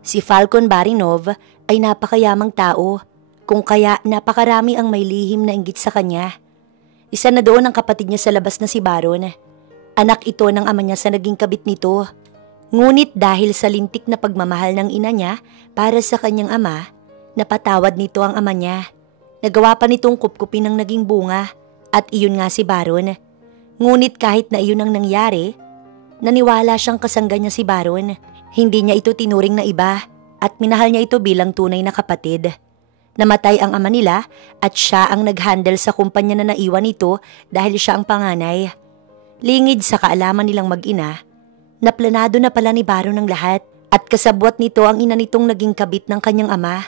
Si Falcon Barinov ay napakayamang tao, kung kaya napakarami ang may lihim na inggit sa kanya. Isa na doon ang kapatid niya sa labas na si Baron. Anak ito ng ama niya sa naging kabit nito. Ngunit dahil sa lintik na pagmamahal ng ina niya para sa kanyang ama, napatawad nito ang ama niya. Nagawa pa nitong kupkupin ng naging bunga at iyon nga si Baron. Ngunit kahit na iyon ang nangyari, naniwala siyang kasangga niya si Baron. Hindi niya ito tinuring na iba at minahal niya ito bilang tunay na kapatid. Namatay ang ama nila at siya ang nag-handle sa kumpanya na naiwan nito dahil siya ang panganay. Lingid sa kaalaman nilang mag-ina, naplanado na pala ni Baron ang lahat at kasabwat nito ang ina nitong naging kabit ng kanyang ama.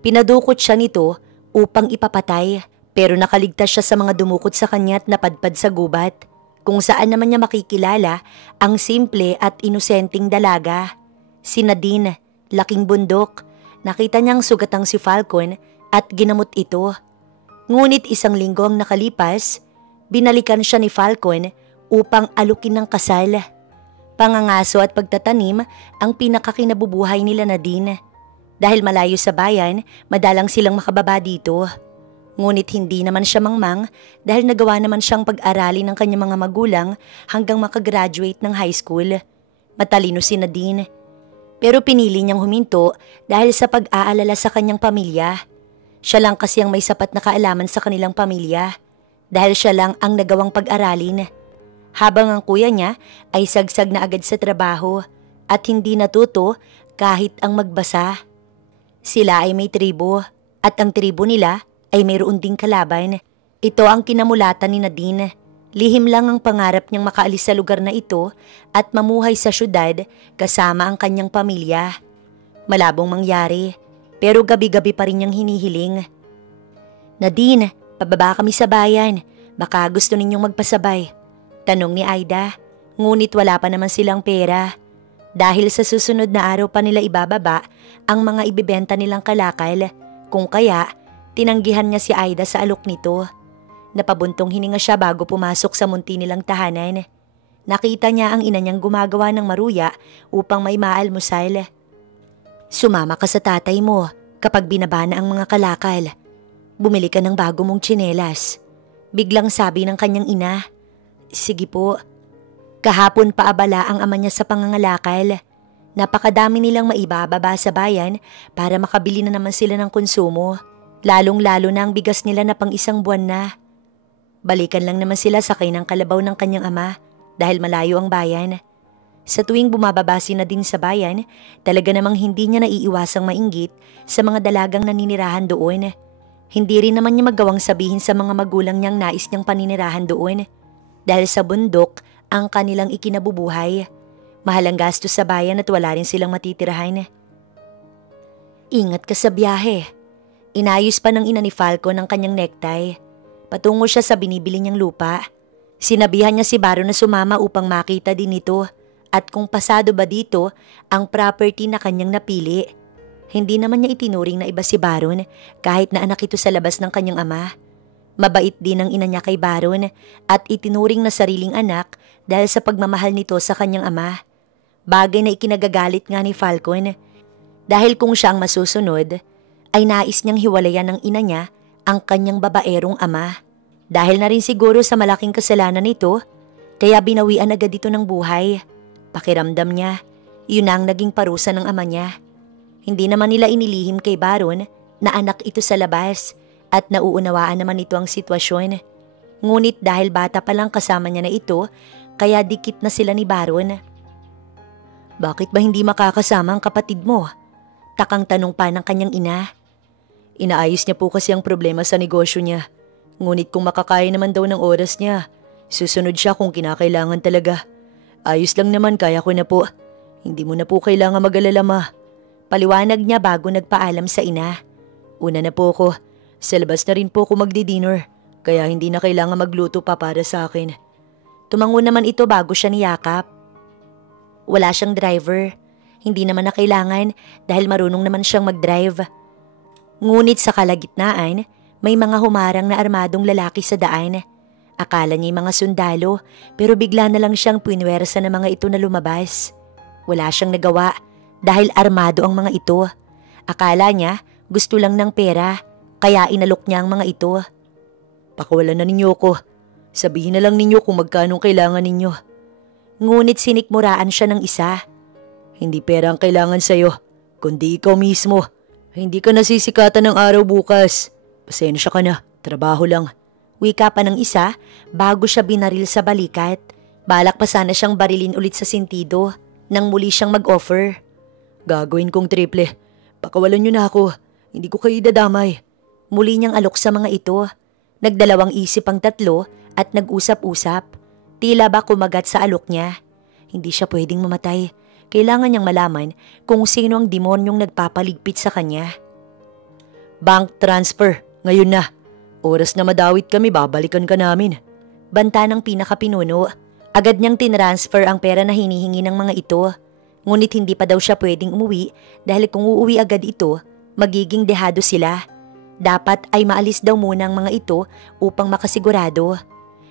Pinadukot siya nito upang ipapatay pero nakaligtas siya sa mga dumukot sa kanya at napadpad sa gubat, kung saan naman niya makikilala ang simple at inosenteng dalaga. Si Nadine, laking bundok. Nakita niyang sugatang si Falcon at ginamot ito. Ngunit isang linggo ang nakalipas, binalikan siya ni Falcon upang alukin ng kasal. Pangangaso at pagtatanim ang pinakakinabubuhay nila Nadine. Dahil malayo sa bayan, madalang silang makababa dito. Ngunit hindi naman siya mangmang dahil nagawa naman siyang pag-aralin ng kanyang mga magulang hanggang makagraduate ng high school. Matalino si Nadine. Pero pinili niyang huminto dahil sa pag-aalala sa kanyang pamilya. Siya lang kasi ang may sapat na kaalaman sa kanilang pamilya dahil siya lang ang nagawang pag-aralin. Habang ang kuya niya ay sagsag na agad sa trabaho at hindi natuto kahit ang magbasa. Sila ay may tribo at ang tribo nila ay mayroon ding kalaban. Ito ang kinamulatan ni Nadine. Lihim lang ang pangarap niyang makaalis sa lugar na ito at mamuhay sa syudad kasama ang kanyang pamilya. Malabong mangyari, pero gabi-gabi pa rin niyang hinihiling. Nadine, pababa kami sa bayan. Baka gusto ninyong magpasabay. Tanong ni Aida, ngunit wala pa naman silang pera. Dahil sa susunod na araw pa nila ibababa ang mga ibibenta nilang kalakal, kung kaya tinanggihan niya si Aida sa alok nito. Napabuntong hininga siya bago pumasok sa munti nilang tahanan. Nakita niya ang ina niyang gumagawa ng maruya upang may maalmusal. Sumama ka sa tatay mo kapag binaba na ang mga kalakal. Bumili ka ng bago mong tsinelas. Biglang sabi ng kanyang ina. Sige po. Kahapon paabala ang ama niya sa pangangalakal. Napakadami nilang maibababa sa bayan para makabili na naman sila ng konsumo. Lalong-lalo na ang bigas nila na pang isang buwan na. Balikan lang naman sila sakay ng kalabaw ng kanyang ama dahil malayo ang bayan. Sa tuwing bumababa si Nadine sa bayan, talaga namang hindi niya naiiwasang mainggit sa mga dalagang naninirahan doon. Hindi rin naman niya magawang sabihin sa mga magulang niyang nais niyang paninirahan doon. Dahil sa bundok ang kanilang ikinabubuhay. Mahalang gastos sa bayan at wala rin silang matitirahan. Ingat ka sa biyahe. Inayos pa ng ina ni Falcon ang kanyang necktie. Patungo siya sa binibili niyang lupa. Sinabihan niya si Baron na sumama upang makita din ito at kung pasado ba dito ang property na kanyang napili. Hindi naman niya itinuring na iba si Baron kahit na anak ito sa labas ng kanyang ama. Mabait din ang ina niya kay Baron at itinuring na sariling anak dahil sa pagmamahal nito sa kanyang ama. Bagay na ikinagagalit nga ni Falcon dahil kung siya ang masusunod ay nais niyang hiwalayan ng ina niya ang kanyang babaerong ama. Dahil na rin siguro sa malaking kasalanan nito, kaya binawian agad ito ng buhay. Pakiramdam niya, yun ang naging parusa ng ama niya. Hindi naman nila inilihim kay Baron na anak ito sa labas at nauunawaan naman ito ang sitwasyon. Ngunit dahil bata pa lang kasama niya na ito, kaya dikit na sila ni Baron. Bakit ba hindi makakasama ang kapatid mo? Takang tanong pa ng kanyang ina. Inaayos niya po kasi ang problema sa negosyo niya. Ngunit kung makakaya naman daw ng oras niya, susunod siya kung kinakailangan talaga. Ayos lang naman, kaya ko na po. Hindi mo na po kailangan mag-alala, ma. Paliwanag niya bago nagpaalam sa ina. Una na po ko. Sa labas na rin po ko magdi-dinner, kaya hindi na kailangan magluto pa para sa akin. Tumango naman ito bago siya niyakap. Wala siyang driver. Hindi naman na kailangan dahil marunong naman siyang mag-drive. Ngunit sa kalagitnaan, may mga humarang na armadong lalaki sa daan. Akala niya mga sundalo pero bigla na lang siyang puinwersa ng mga ito na lumabas. Wala siyang nagawa dahil armado ang mga ito. Akala niya gusto lang ng pera, kaya inalok niya ang mga ito. Pakawalan na ninyo ko. Sabihin na lang ninyo kung magkano kailangan ninyo. Ngunit sinikmuraan siya ng isa. Hindi pera ang kailangan sa'yo, kundi ikaw mismo. Hindi ka nasisikatan ng araw bukas. Pasensya ka na, trabaho lang. Wika pa ng isa bago siya binaril sa balikat. Balak pa sana siyang barilin ulit sa sentido nang muli siyang mag-offer. Gagawin kong triple. Pakawalan niyo na ako. Hindi ko kayo dadamay. Muli niyang alok sa mga ito. Nagdalawang isip ang tatlo at nag-usap-usap. Tila ba kumagat sa alok niya. Hindi siya pwedeng mamatay. Kailangan niyang malaman kung sino ang demonyong nagpapaligpit sa kanya. Bank transfer, ngayon na. Oras na madawit kami, babalikan ka namin. Banta ng pinakapinuno. Agad niyang tinransfer ang pera na hinihingi ng mga ito. Ngunit hindi pa daw siya pwedeng umuwi dahil kung uuwi agad ito, magiging dehado sila. Dapat ay maalis daw muna ang mga ito upang makasigurado.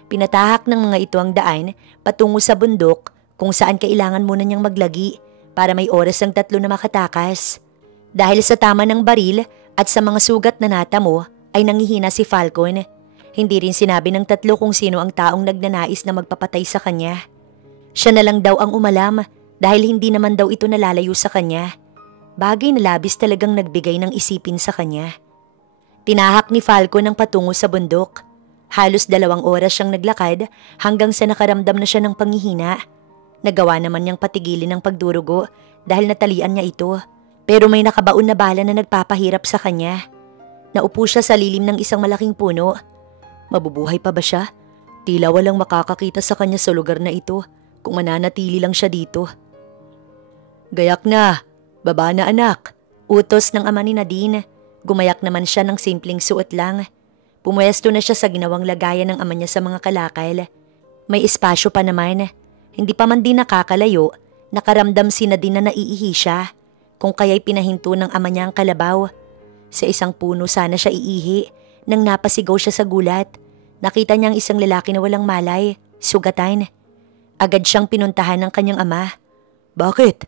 Pinatahak ng mga ito ang daan patungo sa bundok kung saan kailangan muna niyang maglagi para may oras ang tatlo na makatakas. Dahil sa tama ng baril at sa mga sugat na natamo ay nangihina si Falcon. Hindi rin sinabi ng tatlo kung sino ang taong nagnanais na magpapatay sa kanya. Siya na lang daw ang umalam dahil hindi naman daw ito nalalayo sa kanya. Bagay na labis talagang nagbigay ng isipin sa kanya. Tinahak ni Falcon ang patungo sa bundok. Halos 2 oras siyang naglakad hanggang sa nakaramdam na siya ng panghihina. Nagawa naman niyang patigilin ang pagdurugo dahil natalian niya ito. Pero may nakabaon na bala na nagpapahirap sa kanya. Naupo siya sa lilim ng isang malaking puno. Mabubuhay pa ba siya? Tila walang makakakita sa kanya sa lugar na ito kung mananatili lang siya dito. Gayak na! Baba na anak! Utos ng ama ni Nadine. Gumayak naman siya ng simpleng suot lang. Pumuesto na siya sa ginawang lagayan ng ama niya sa mga kalakal. May espasyo pa naman. Hindi pa man din nakakalayo, nakaramdam si Nadine na naiihi siya. Kung kaya'y pinahinto ng ama niya ang kalabaw. Sa isang puno sana siya iihi nang napasigaw siya sa gulat. Nakita niyang isang lalaki na walang malay, sugatan. Agad siyang pinuntahan ng kanyang ama. Bakit?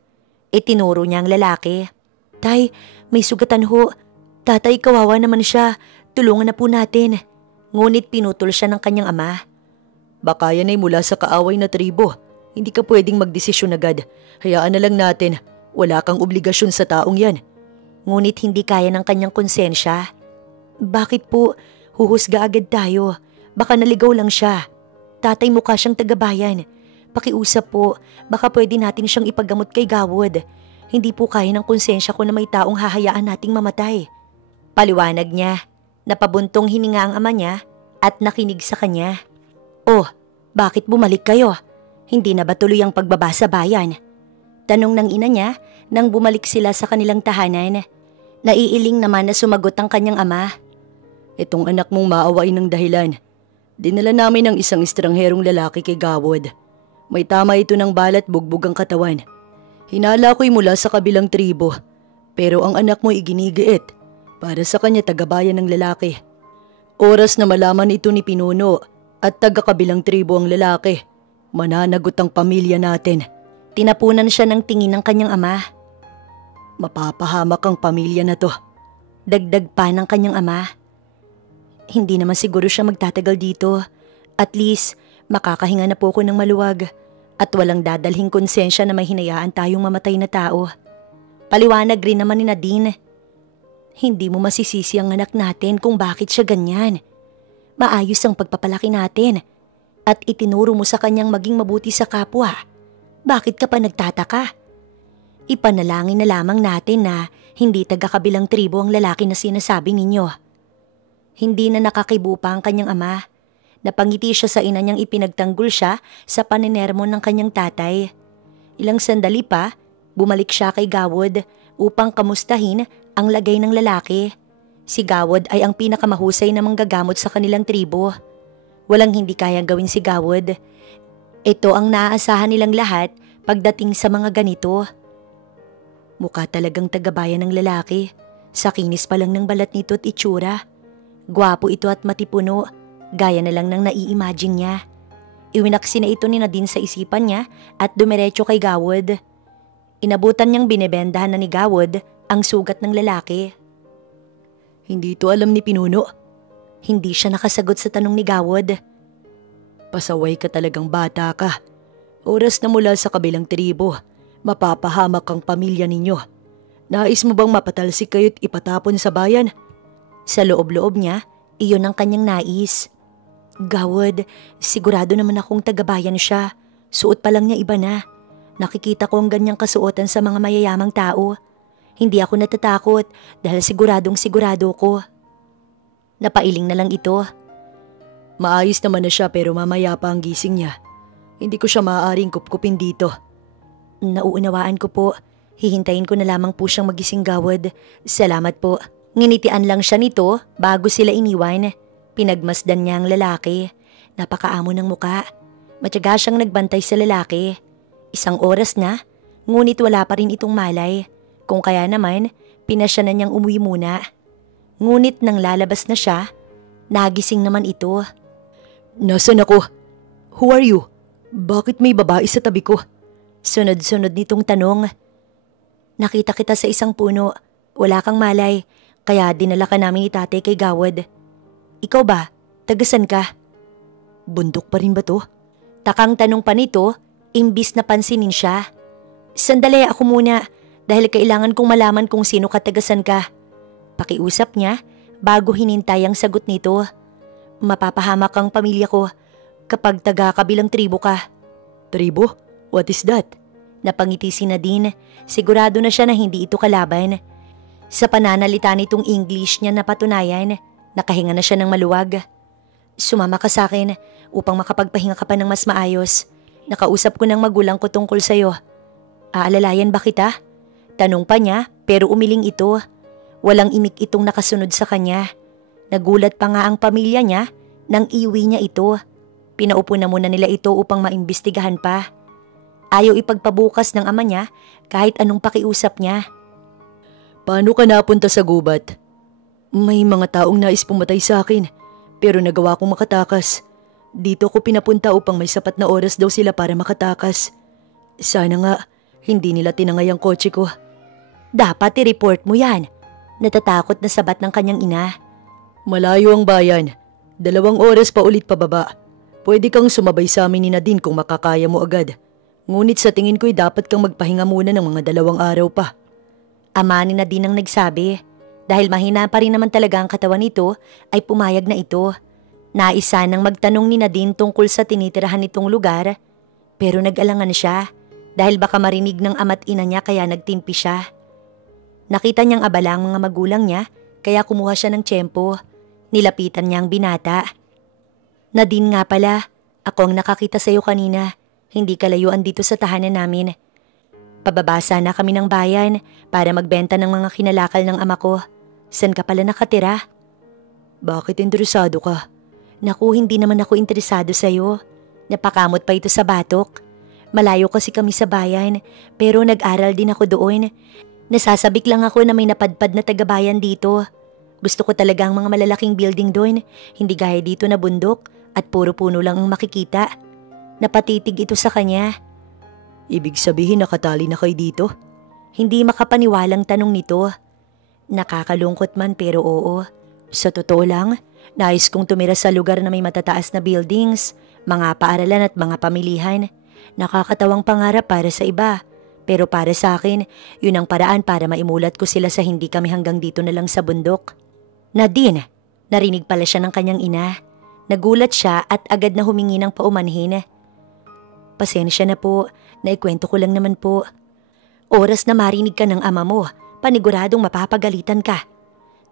Itinuro niya ang lalaki. Tay, may sugatan ho. Tatay, kawawa naman siya. Tulungan na po natin. Ngunit pinutol siya ng kanyang ama. Baka yan ay mula sa kaaway na tribo. Hindi ka pwedeng magdesisyon agad. Hayaan na lang natin. Wala kang obligasyon sa taong yan. Ngunit hindi kaya ng kanyang konsensya. Bakit po? Huhusga agad tayo. Baka naligaw lang siya. Tatay, mukha siyang tagabayan. Pakiusap po, baka pwede natin siyang ipagamot kay Gawod. Hindi po kaya ng konsensya ko na may taong hahayaan nating mamatay. Paliwanag niya. Napabuntong hininga ang ama niya at nakinig sa kanya. Oh, bakit bumalik kayo? Hindi na ba tuloy ang pagbaba sa bayan? Tanong ng ina niya nang bumalik sila sa kanilang tahanan. Naiiling naman na sumagot ang kanyang ama. Itong anak mong maawain ng dahilan. Dinala namin ang isang estrangherong lalaki kay Gawod. May tama ito ng balat bugbog ang katawan. Hinala ko'y mula sa kabilang tribo. Pero ang anak mo iginigiit. Para sa kanya tagabayan ng lalaki. Oras na malaman ito ni Pinuno at taga-kabilang tribo ang lalaki. Mananagot ang pamilya natin. Tinapunan siya ng tingin ng kanyang ama. Mapapahamak ang pamilya na to. Dagdag pa ng kanyang ama. Hindi naman siguro siya magtatagal dito. At least, makakahinga na po ko ng maluwag. At walang dadalhing konsensya na may hinayaan tayong mamatay na tao. Paliwanag rin naman ni Nadine. Hindi mo masisisi ang anak natin kung bakit siya ganyan. Maayos ang pagpapalaki natin. At itinuro mo sa kanyang maging mabuti sa kapwa. Bakit ka pa nagtataka? Ipanalangin na lamang natin na hindi taga-kabilang tribo ang lalaki na sinasabi ninyo. Hindi na nakakibo pa ang kanyang ama. Napangiti siya sa ina niyang ipinagtanggol siya sa paninermo ng kanyang tatay. Ilang sandali pa, bumalik siya kay Gawod upang kamustahin ang lagay ng lalaki. Si Gawod ay ang pinakamahusay na manggagamot sa kanilang tribo. Walang hindi kayang gawin si Gawod. Ito ang naaasahan nilang lahat pagdating sa mga ganito. Mukha talagang tagabayan ng lalaki. Sa kinis pa lang ng balat nito at itsura. Gwapo ito at matipuno. Gaya na lang ng nai-imagine niya. Iwinaksi na ito ni Nadine sa isipan niya at dumiretso kay Gawod. Inabutan niyang binebendahan na ni Gawad ang sugat ng lalaki. Hindi to alam ni Pinuno. Hindi siya nakasagot sa tanong ni Gawad. Pasaway ka talagang bata ka. Oras na mula sa kabilang tribo, mapapahamak ang pamilya ninyo. Nais mo bang mapatalsik kayo't ipatapon sa bayan? Sa loob-loob niya, iyon ang kanyang nais. Gawad, sigurado naman akong tagabayan siya. Suot pa lang niya iba na. Nakikita ko ang ganyang kasuotan sa mga mayayamang tao. Hindi ako natatakot dahil siguradong sigurado ko. Napailing na lang ito. Maayos naman na siya pero mamaya pa ang gising niya. Hindi ko siya maaaring kupkupin dito. Nauunawaan ko po. Hihintayin ko na lamang po siyang magising, Gawad. Salamat po. Nginitian lang siya nito bago sila iniwan. Pinagmasdan niya ang lalaki. Napakaamo ng muka. Matyaga siyang nagbantay sa lalaki. 1 oras na, ngunit wala pa rin itong malay. Kung kaya naman, pinasya na niyang umuwi muna. Ngunit nang lalabas na siya, nagising naman ito. Nasaan ako? Who are you? Bakit may babae sa tabi ko? Sunod-sunod nitong tanong. Nakita kita sa isang puno. Wala kang malay, kaya dinala ka namin ni tatay kay Gawad. Ikaw ba? Tagasan ka? Bundok pa rin ba to? Takang tanong pa nito, imbis na pansinin siya. Sandali, ako muna, dahil kailangan kong malaman kung sino katagasan ka. Pakiusap niya bago hinintay ang sagot nito. Mapapahamak ang pamilya ko kapag taga-kabilang tribo ka. Tribo? What is that? Napangiti si Nadine. Sigurado na siya na hindi ito kalaban. Sa pananalita nitong English niya napatunayan, nakahinga na siya ng maluwag. Sumama ka sa akin upang makapagpahinga ka pa ng mas maayos. Nakausap ko ng magulang ko tungkol sa'yo. Aalalayan ba kita? Tanong pa niya pero umiling ito. Walang imik itong nakasunod sa kanya. Nagulat pa nga ang pamilya niya nang iwi niya ito. Pinaupo na muna nila ito upang maimbestigahan pa. Ayaw ipagpabukas ng ama niya kahit anong pakiusap niya. Paano ka napunta sa gubat? May mga taong nais pumatay sa akin pero nagawa kong makatakas. Dito ko pinapunta upang may sapat na oras daw sila para makatakas. Sana nga hindi nila tinangay ang kotse ko. Dapat i-report mo yan. Natatakot na sabat ng kanyang ina. Malayo ang bayan. 2 oras pa ulit pababa. Pwede kang sumabay sa amin ni Nadine kung makakaya mo agad. Ngunit sa tingin ko'y dapat kang magpahinga muna ng mga 2 araw pa. Ama ni Nadine ang nagsabi. Dahil mahina pa rin naman talaga ang katawan nito, ay pumayag na ito. Naisa nang magtanong ni Nadine tungkol sa tinitirahan nitong lugar. Pero nag-alangan siya dahil baka marinig ng ama't ina niya kaya nagtimpi siya. Nakita niyang abala ang mga magulang niya kaya kumuha siya ng tiyempo. Nilapitan niya ang binata. Nadine nga pala, ako ang nakakita sa iyo kanina. Hindi kalayuan dito sa tahanan namin. Pababasa na kami ng bayan para magbenta ng mga kinalakal ng ama ko. San ka pala nakatira? Bakit interesado ka? Naku, hindi naman ako interesado sa'yo. Napakamot pa ito sa batok. Malayo kasi kami sa bayan, pero nag-aral din ako doon. Nasasabik lang ako na may napadpad na tagabayan dito. Gusto ko talaga ang mga malalaking building doon, hindi gaya dito na bundok at puro puno lang ang makikita. Napatitig ito sa kanya. Ibig sabihin nakatali na kayo dito? Hindi makapaniwalang tanong nito. Nakakalungkot man pero oo. Sa totoo lang, nais kong tumira sa lugar na may matataas na buildings, mga paaralan at mga pamilihan. Nakakatawang pangarap para sa iba. Pero para sa akin, yun ang paraan para maimulat ko sila sa hindi kami hanggang dito na lang sa bundok. Nadine, narinig pala siya ng kanyang ina. Nagulat siya at agad na humingi ng paumanhin. Pasensya na po, naikwento ko lang naman po. Oras na marinig ka ng ama mo, paniguradong mapapagalitan ka.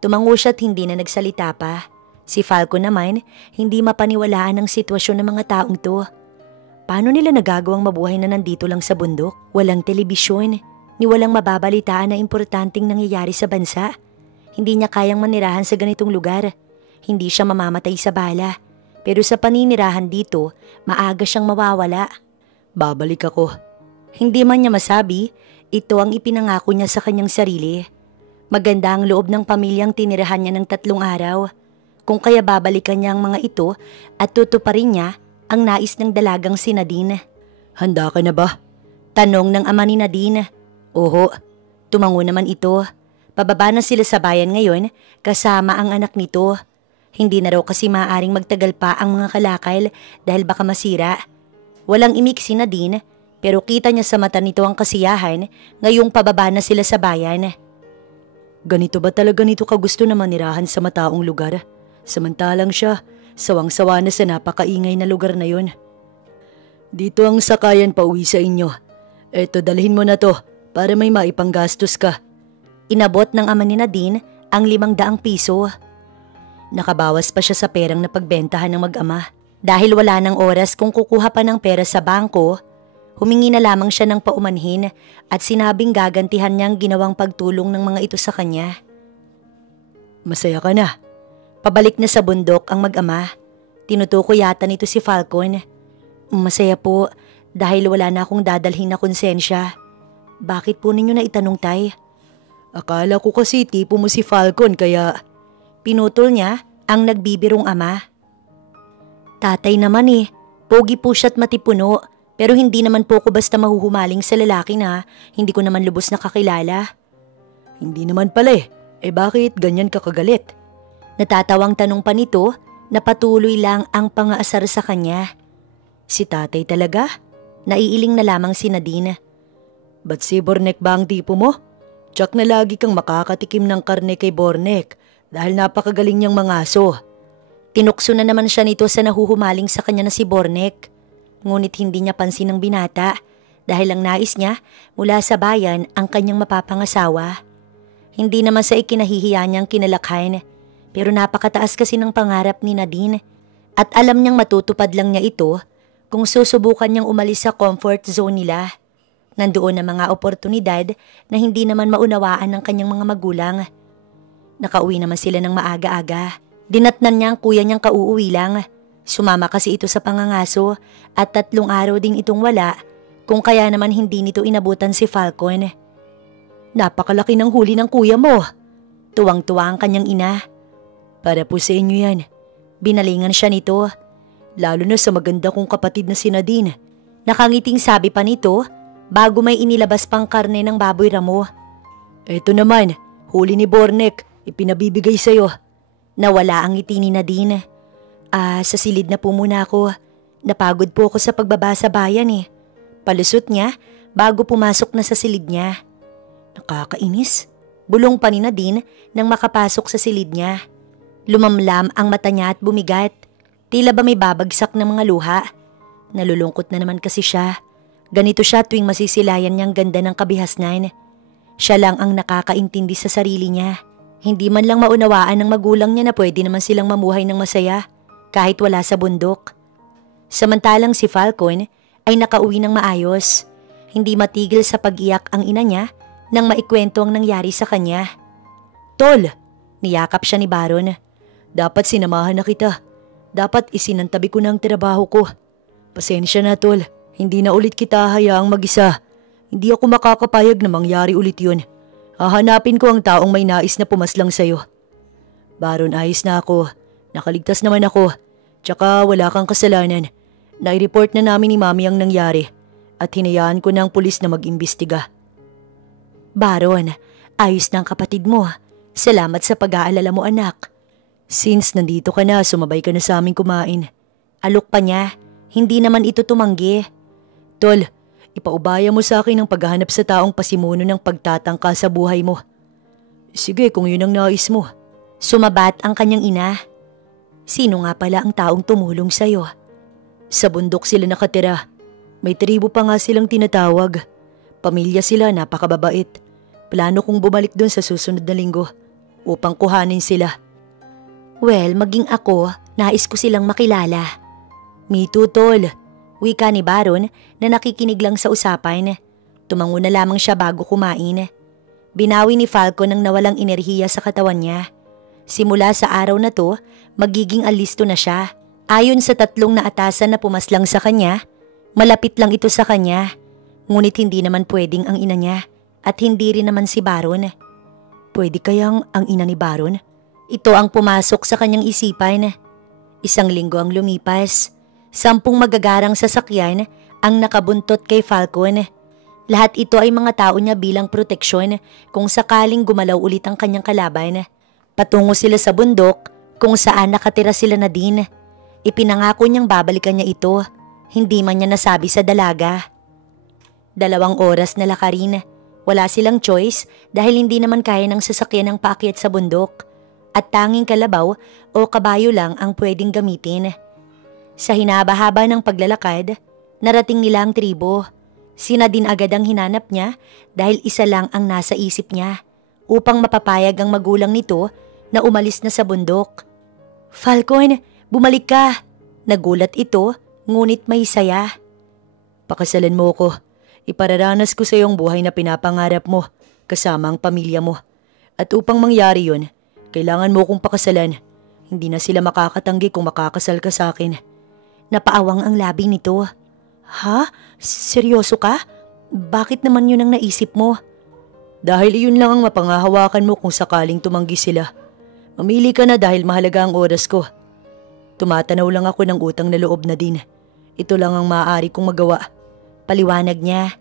Tumango siya at hindi na nagsalita pa. Si Falco naman, hindi mapaniwalaan ang sitwasyon ng mga taong to. Paano nila nagagawang mabuhay na nandito lang sa bundok? Walang telebisyon, ni walang mababalitaan na importanteng nangyayari sa bansa. Hindi niya kayang manirahan sa ganitong lugar. Hindi siya mamamatay sa bala. Pero sa paninirahan dito, maaga siyang mawawala. Babalik ako. Hindi man niya masabi, ito ang ipinangako niya sa kanyang sarili. Maganda ang loob ng pamilyang tinirahan niya ng 3 araw. Kung kaya babalikan niya ang mga ito at tutuparin niya ang nais ng dalagang si Nadine. Handa ka na ba? Tanong ng ama ni Nadine. Oho, tumango naman ito. Pababa na sila sa bayan ngayon kasama ang anak nito. Hindi na raw kasi maaaring magtagal pa ang mga kalakal dahil baka masira. Walang imik si Nadine pero kita niya sa mata nito ang kasiyahan ngayong pababa na sila sa bayan. Ganito ba talaga nito kagusto na manirahan sa mataong lugar? Samantalang siya, sawang-sawa na sa napakaingay na lugar na yon. Dito ang sakayan pa uwi sa inyo. Eto, dalhin mo na to para may maipanggastos ka. Inabot ng ama ni Nadine ang 500 piso. Nakabawas pa siya sa perang napagbentahan ng mag-ama. Dahil wala ng oras kung kukuha pa ng pera sa bangko, humingi na lamang siya ng paumanhin at sinabing gagantihan niya ang ginawang pagtulong ng mga ito sa kanya. Masaya ka na? Pabalik na sa bundok ang mag-ama. Tinutuko yata nito si Falcon. Masaya po dahil wala na akong dadalhin na konsensya. Bakit po ninyo na itanong, Tay? Akala ko kasi tipo mo si Falcon kaya... Pinutol niya ang nagbibirong ama. Tatay naman pogi po siya't matipuno pero hindi naman po ko basta mahuhumaling sa lalaki na hindi ko naman lubos na kakilala. Hindi naman pala bakit ganyan ka kagalit? Natatawang tanong pa nito na patuloy lang ang pangaasar sa kanya. Si tatay talaga? Naiiling na lamang si Nadine. Ba't si Bornek ba ang tipo mo? Tsak na lagi kang makakatikim ng karne kay Bornek dahil napakagaling niyang mangaso. Tinukso na naman siya nito sa nahuhumaling sa kanya na si Bornek. Ngunit hindi niya pansin ng binata dahil ang nais niya mula sa bayan ang kanyang mapapangasawa. Hindi naman sa ikinahihiya niyang kinalakhan pero napakataas kasi ng pangarap ni Nadine at alam niyang matutupad lang niya ito kung susubukan niyang umalis sa comfort zone nila. Nandoon ang mga oportunidad na hindi naman maunawaan ng kanyang mga magulang. Nakauwi naman sila ng maaga-aga. Dinatnan niya ang kuya niyang kauuwi lang. Sumama kasi ito sa pangangaso at 3 araw ding itong wala kung kaya naman hindi nito inabutan si Falcon. Napakalaki ng huli ng kuya mo. Tuwang-tuwa ang kanyang ina. Para po sa inyo yan. Binalingan siya nito. Lalo na sa maganda kong kapatid na si Nadine. Nakangiting sabi pa nito bago may inilabas pang karne ng baboy ramo. Eto naman, huli ni Bornek. Ipinabibigay sa'yo. Nawala ang ngiti ni Nadine. Sa silid na po muna ako. Napagod po ako sa pagbaba sa bayan Palusot niya bago pumasok na sa silid niya. Nakakainis. Bulong pa ni Nadine nang makapasok sa silid niya. Lumamlam ang mata niya at bumigat. Tila ba may babagsak ng mga luha. Nalulungkot na naman kasi siya. Ganito siya tuwing masisilayan niyang ganda ng kabihasnan. Siya lang ang nakakaintindi sa sarili niya. Hindi man lang maunawaan ng magulang niya na pwede naman silang mamuhay ng masaya kahit wala sa bundok. Samantalang si Falcon ay nakauwi ng maayos. Hindi matigil sa pag-iyak ang ina niya nang maikwento ang nangyari sa kanya. Tol! Niyakap siya ni Baron. Dapat sinamahan na kita. Dapat isinantabi ko na ang trabaho ko. Pasensya na, Tol. Hindi na ulit kita hayaang mag-isa. Hindi ako makakapayag na mangyari ulit yun. Hahanapin ko ang taong may nais na pumaslang sa'yo. Baron, ayos na ako. Nakaligtas naman ako. Tsaka wala kang kasalanan. Nai-report na namin ni Mami ang nangyari at hinayaan ko ng pulis na mag-imbestiga. Baron, ayos na ang kapatid mo. Salamat sa pag-aalala mo, anak. Since nandito ka na, sumabay ka na sa aming kumain. Alok pa niya. Hindi naman ito tumanggi. Tol, ipaubaya mo sa akin ang paghahanap sa taong pasimuno ng pagtatangka sa buhay mo. Sige, kung yun ang nais mo. Sumabat ang kanyang ina. Sino nga pala ang taong tumulong sa'yo? Sa bundok sila nakatira. May tribo pa nga silang tinatawag. Pamilya sila, napakababait. Plano kong bumalik doon sa susunod na linggo upang kuhanin sila. Well, maging ako, nais ko silang makilala. Me too, Tol. Wika ni Baron na nakikinig lang sa usapan. Tumango na lamang siya bago kumain. Binawi ni Falcon ang nawalang enerhiya sa katawan niya. Simula sa araw na to, magiging alisto na siya. Ayon sa 3 na atasan na pumaslang sa kanya, malapit lang ito sa kanya. Ngunit hindi naman pwedeng ang ina niya at hindi rin naman si Baron. Pwede kayang ang ina ni Baron? Ito ang pumasok sa kanyang isipan. 1 linggo ang lumipas. 10 magagarang sasakyan ang nakabuntot kay Falcon. Lahat ito ay mga tao niya bilang proteksyon kung sakaling gumalaw ulit ang kanyang kalaban. Patungo sila sa bundok kung saan nakatira sila Nadine. Ipinangako niyang babalikan niya ito, hindi man niya nasabi sa dalaga. 2 oras na lakarin. Wala silang choice dahil hindi naman kaya ng sasakyan ng paakyat sa bundok at tanging kalabaw o kabayo lang ang pwedeng gamitin. Sa hinaba-haba ng paglalakad, narating nila ang tribo. Si Nadine agad ang hinanap niya dahil isa lang ang nasa isip niya upang mapapayag ang magulang nito na umalis na sa bundok. "Falcon, bumalik ka!" Nagulat ito ngunit may saya. "Pakasalan mo ko. Ipararanas ko sa iyo ang buhay na pinapangarap mo kasama ang pamilya mo. At upang mangyari yun, kailangan mo kong pakasalan. Hindi na sila makakatanggi kung makakasal ka sa akin." Napaawang ang labi nito. "Ha? Seryoso ka? Bakit naman yun ang naisip mo?" "Dahil iyon lang ang mapangahawakan mo kung sakaling tumanggi sila. Mamili ka na dahil mahalaga ang oras ko. Tumatanaw lang ako ng utang na loob na din. Ito lang ang maaari kong magawa." Paliwanag niya.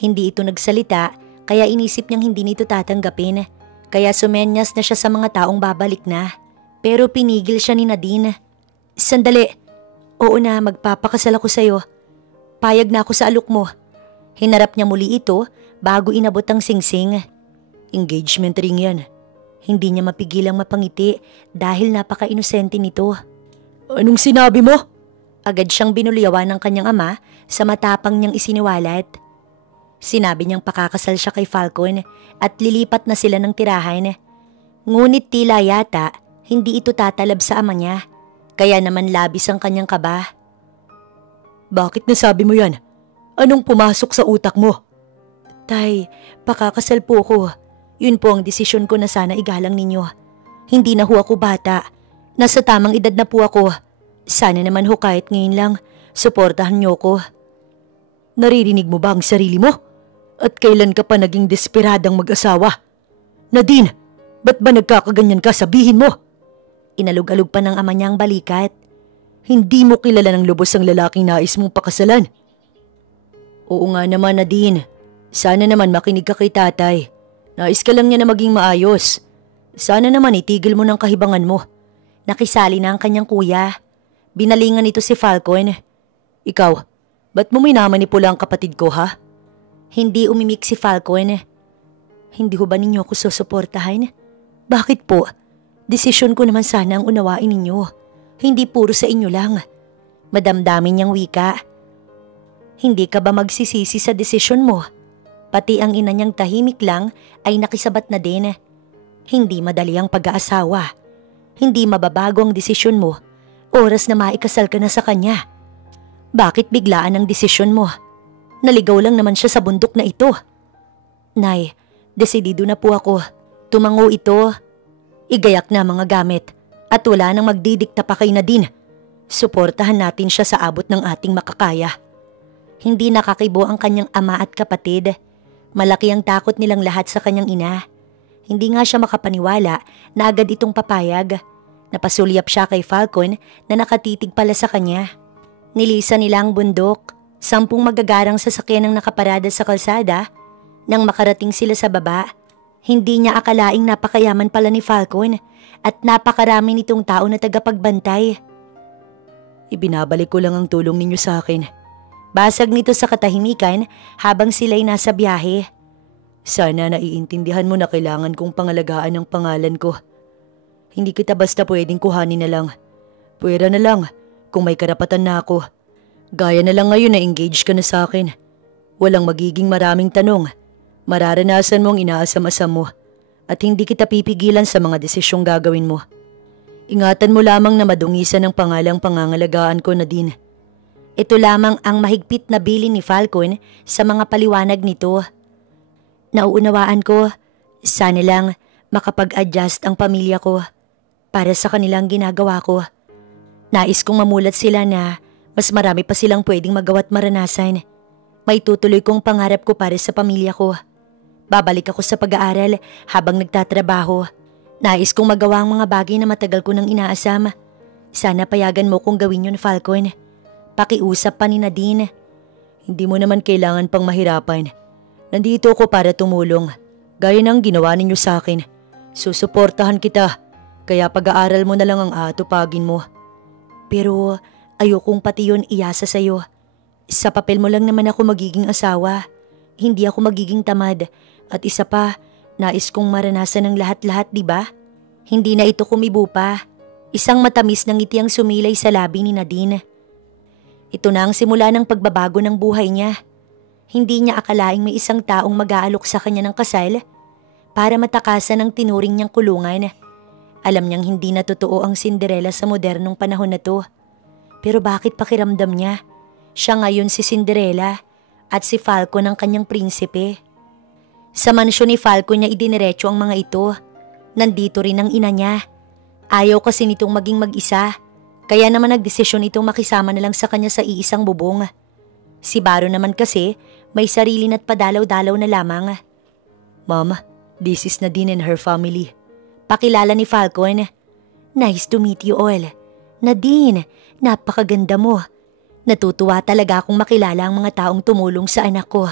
Hindi ito nagsalita kaya inisip niyang hindi nito tatanggapin. Kaya sumenyas na siya sa mga taong babalik na. Pero pinigil siya ni Nadine. "Sandali. Oo na, magpapakasal ako sa'yo. Payag na ako sa alok mo." Hinarap niya muli ito bago inabot ang singsing. "Engagement ring yan." Hindi niya mapigilang mapangiti dahil napaka-inosente nito. "Anong sinabi mo?" Agad siyang binulyawan ng kanyang ama sa matapang niyang isiniwalat. Sinabi niyang pakakasal siya kay Falcon at lilipat na sila ng tirahan. Ngunit tila yata hindi ito tatalab sa ama niya. Kaya naman labis ang kanyang kaba. "Bakit nasabi mo yan? Anong pumasok sa utak mo?" "Tay, pakakasal po ko. Yun po ang desisyon ko na sana igalang ninyo. Hindi na ho ako bata. Nasa tamang edad na po ako. Sana naman ho kahit ngayon lang, suportahan niyo ko." "Naririnig mo ba ang sarili mo? At kailan ka pa naging desperadang mag-asawa? Nadine, ba't ba nagkakaganyan ka, sabihin mo?" Inalog-alog pa ng ama niya ang balikat. "Hindi mo kilala ng lubos ang lalaking nais mong pakasalan." "Oo nga naman, Nadine. Sana naman makinig ka kay tatay. Nais ka lang niya na maging maayos. Sana naman itigil mo ng kahibangan mo." Nakisali na ang kanyang kuya. Binalingan nito si Falcon. "Ikaw, ba't mo minamanipula ang kapatid ko, ha?" Hindi umimik si Falcon. "Hindi ho ba ninyo ako susuportahan? Bakit po? Desisyon ko naman sana ang unawain ninyo. Hindi puro sa inyo lang." Madamdamin niyang wika. "Hindi ka ba magsisisi sa desisyon mo?" Pati ang ina niyang tahimik lang ay nakisabat na din. Hindi madali ang pag-aasawa. Hindi mababago ang desisyon mo. Oras na maikasal ka na sa kanya. Bakit biglaan ang desisyon mo? Naligaw lang naman siya sa bundok na ito. "Nay, desidido na po ako. Tumango ito. Igayak na mga gamit at wala nang magdidikta pa kay Nadine. Suportahan natin siya sa abot ng ating makakaya." Hindi nakakibo ang kanyang ama at kapatid. Malaki ang takot nilang lahat sa kanyang ina. Hindi nga siya makapaniwala na agad itong papayag. Napasulyap siya kay Falcon na nakatitig pala sa kanya. Nilisan nila ang bundok. 10 magagarang sasakyan ang nakaparada sa kalsada. Nang makarating sila sa baba, hindi niya akalaing napakayaman pala ni Falcon at napakarami nitong tao na tagapagbantay. "Ibinabalik ko lang ang tulong ninyo sa akin." Basag nito sa katahimikan habang sila'y nasa biyahe. "Sana naiintindihan mo na kailangan kong pangalagaan ang pangalan ko. Hindi kita basta pwedeng kuhanin na lang. Pwera na lang kung may karapatan na ako. Gaya na lang ngayon na engage ka na sa akin. Walang magiging maraming tanong. Mararanasan mo ang inaasam-asam mo at hindi kita pipigilan sa mga desisyong gagawin mo. Ingatan mo lamang na madungisan ang pangalang pangangalagaan ko, Nadine." Ito lamang ang mahigpit na bilin ni Falcon sa mga paliwanag nito. "Nauunawaan ko, sana lang makapag-adjust ang pamilya ko para sa kanilang ginagawa ko. Nais kong mamulat sila na mas marami pa silang pwedeng magawa at maranasan. May tutuloy kong pangarap ko para sa pamilya ko. Babalik ako sa pag-aaral habang nagtatrabaho. Nais kong magawa ang mga bagay na matagal ko nang inaasam. Sana payagan mo kong gawin yun, Falcon." Pakiusap pa ni Nadine. Hindi mo naman kailangan pang mahirapan. Nandito ako para tumulong. Gaya ng ginawa ninyo sa akin. Susuportahan kita. Kaya pag-aaral mo na lang ang aatupagin mo. Pero ayokong pati yun iasa sa'yo. Sa papel mo lang naman ako magiging asawa. Hindi ako magiging tamad. At isa pa, nais kong maranasan ng lahat-lahat, di ba? Hindi na ito kumibo pa. Isang matamis na ngiti ang sumilay sa labi ni Nadine. Ito na ang simula ng pagbabago ng buhay niya. Hindi niya akalaing may isang taong mag-aalok sa kanya ng kasal para matakasan ang tinuring niyang kulungan. Alam niyang hindi na totoo ang Cinderella sa modernong panahon na to. Pero bakit pakiramdam niya? Siya ngayon si Cinderella at si Falcon ang kanyang prinsipe. Sa mansyon ni Falcon niya idiniretso ang mga ito. Nandito rin ang ina niya. Ayaw kasi nitong maging mag-isa. Kaya naman nagdesisyon itong makisama na lang sa kanya sa iisang bubong. Si Baron naman kasi may sarili na't padalaw-dalaw na lamang. Mom, this is Nadine and her family. Pakilala ni Falcon. Nice to meet you all. Nadine, napakaganda mo. Natutuwa talaga akong makilala ang mga taong tumulong sa anak ko.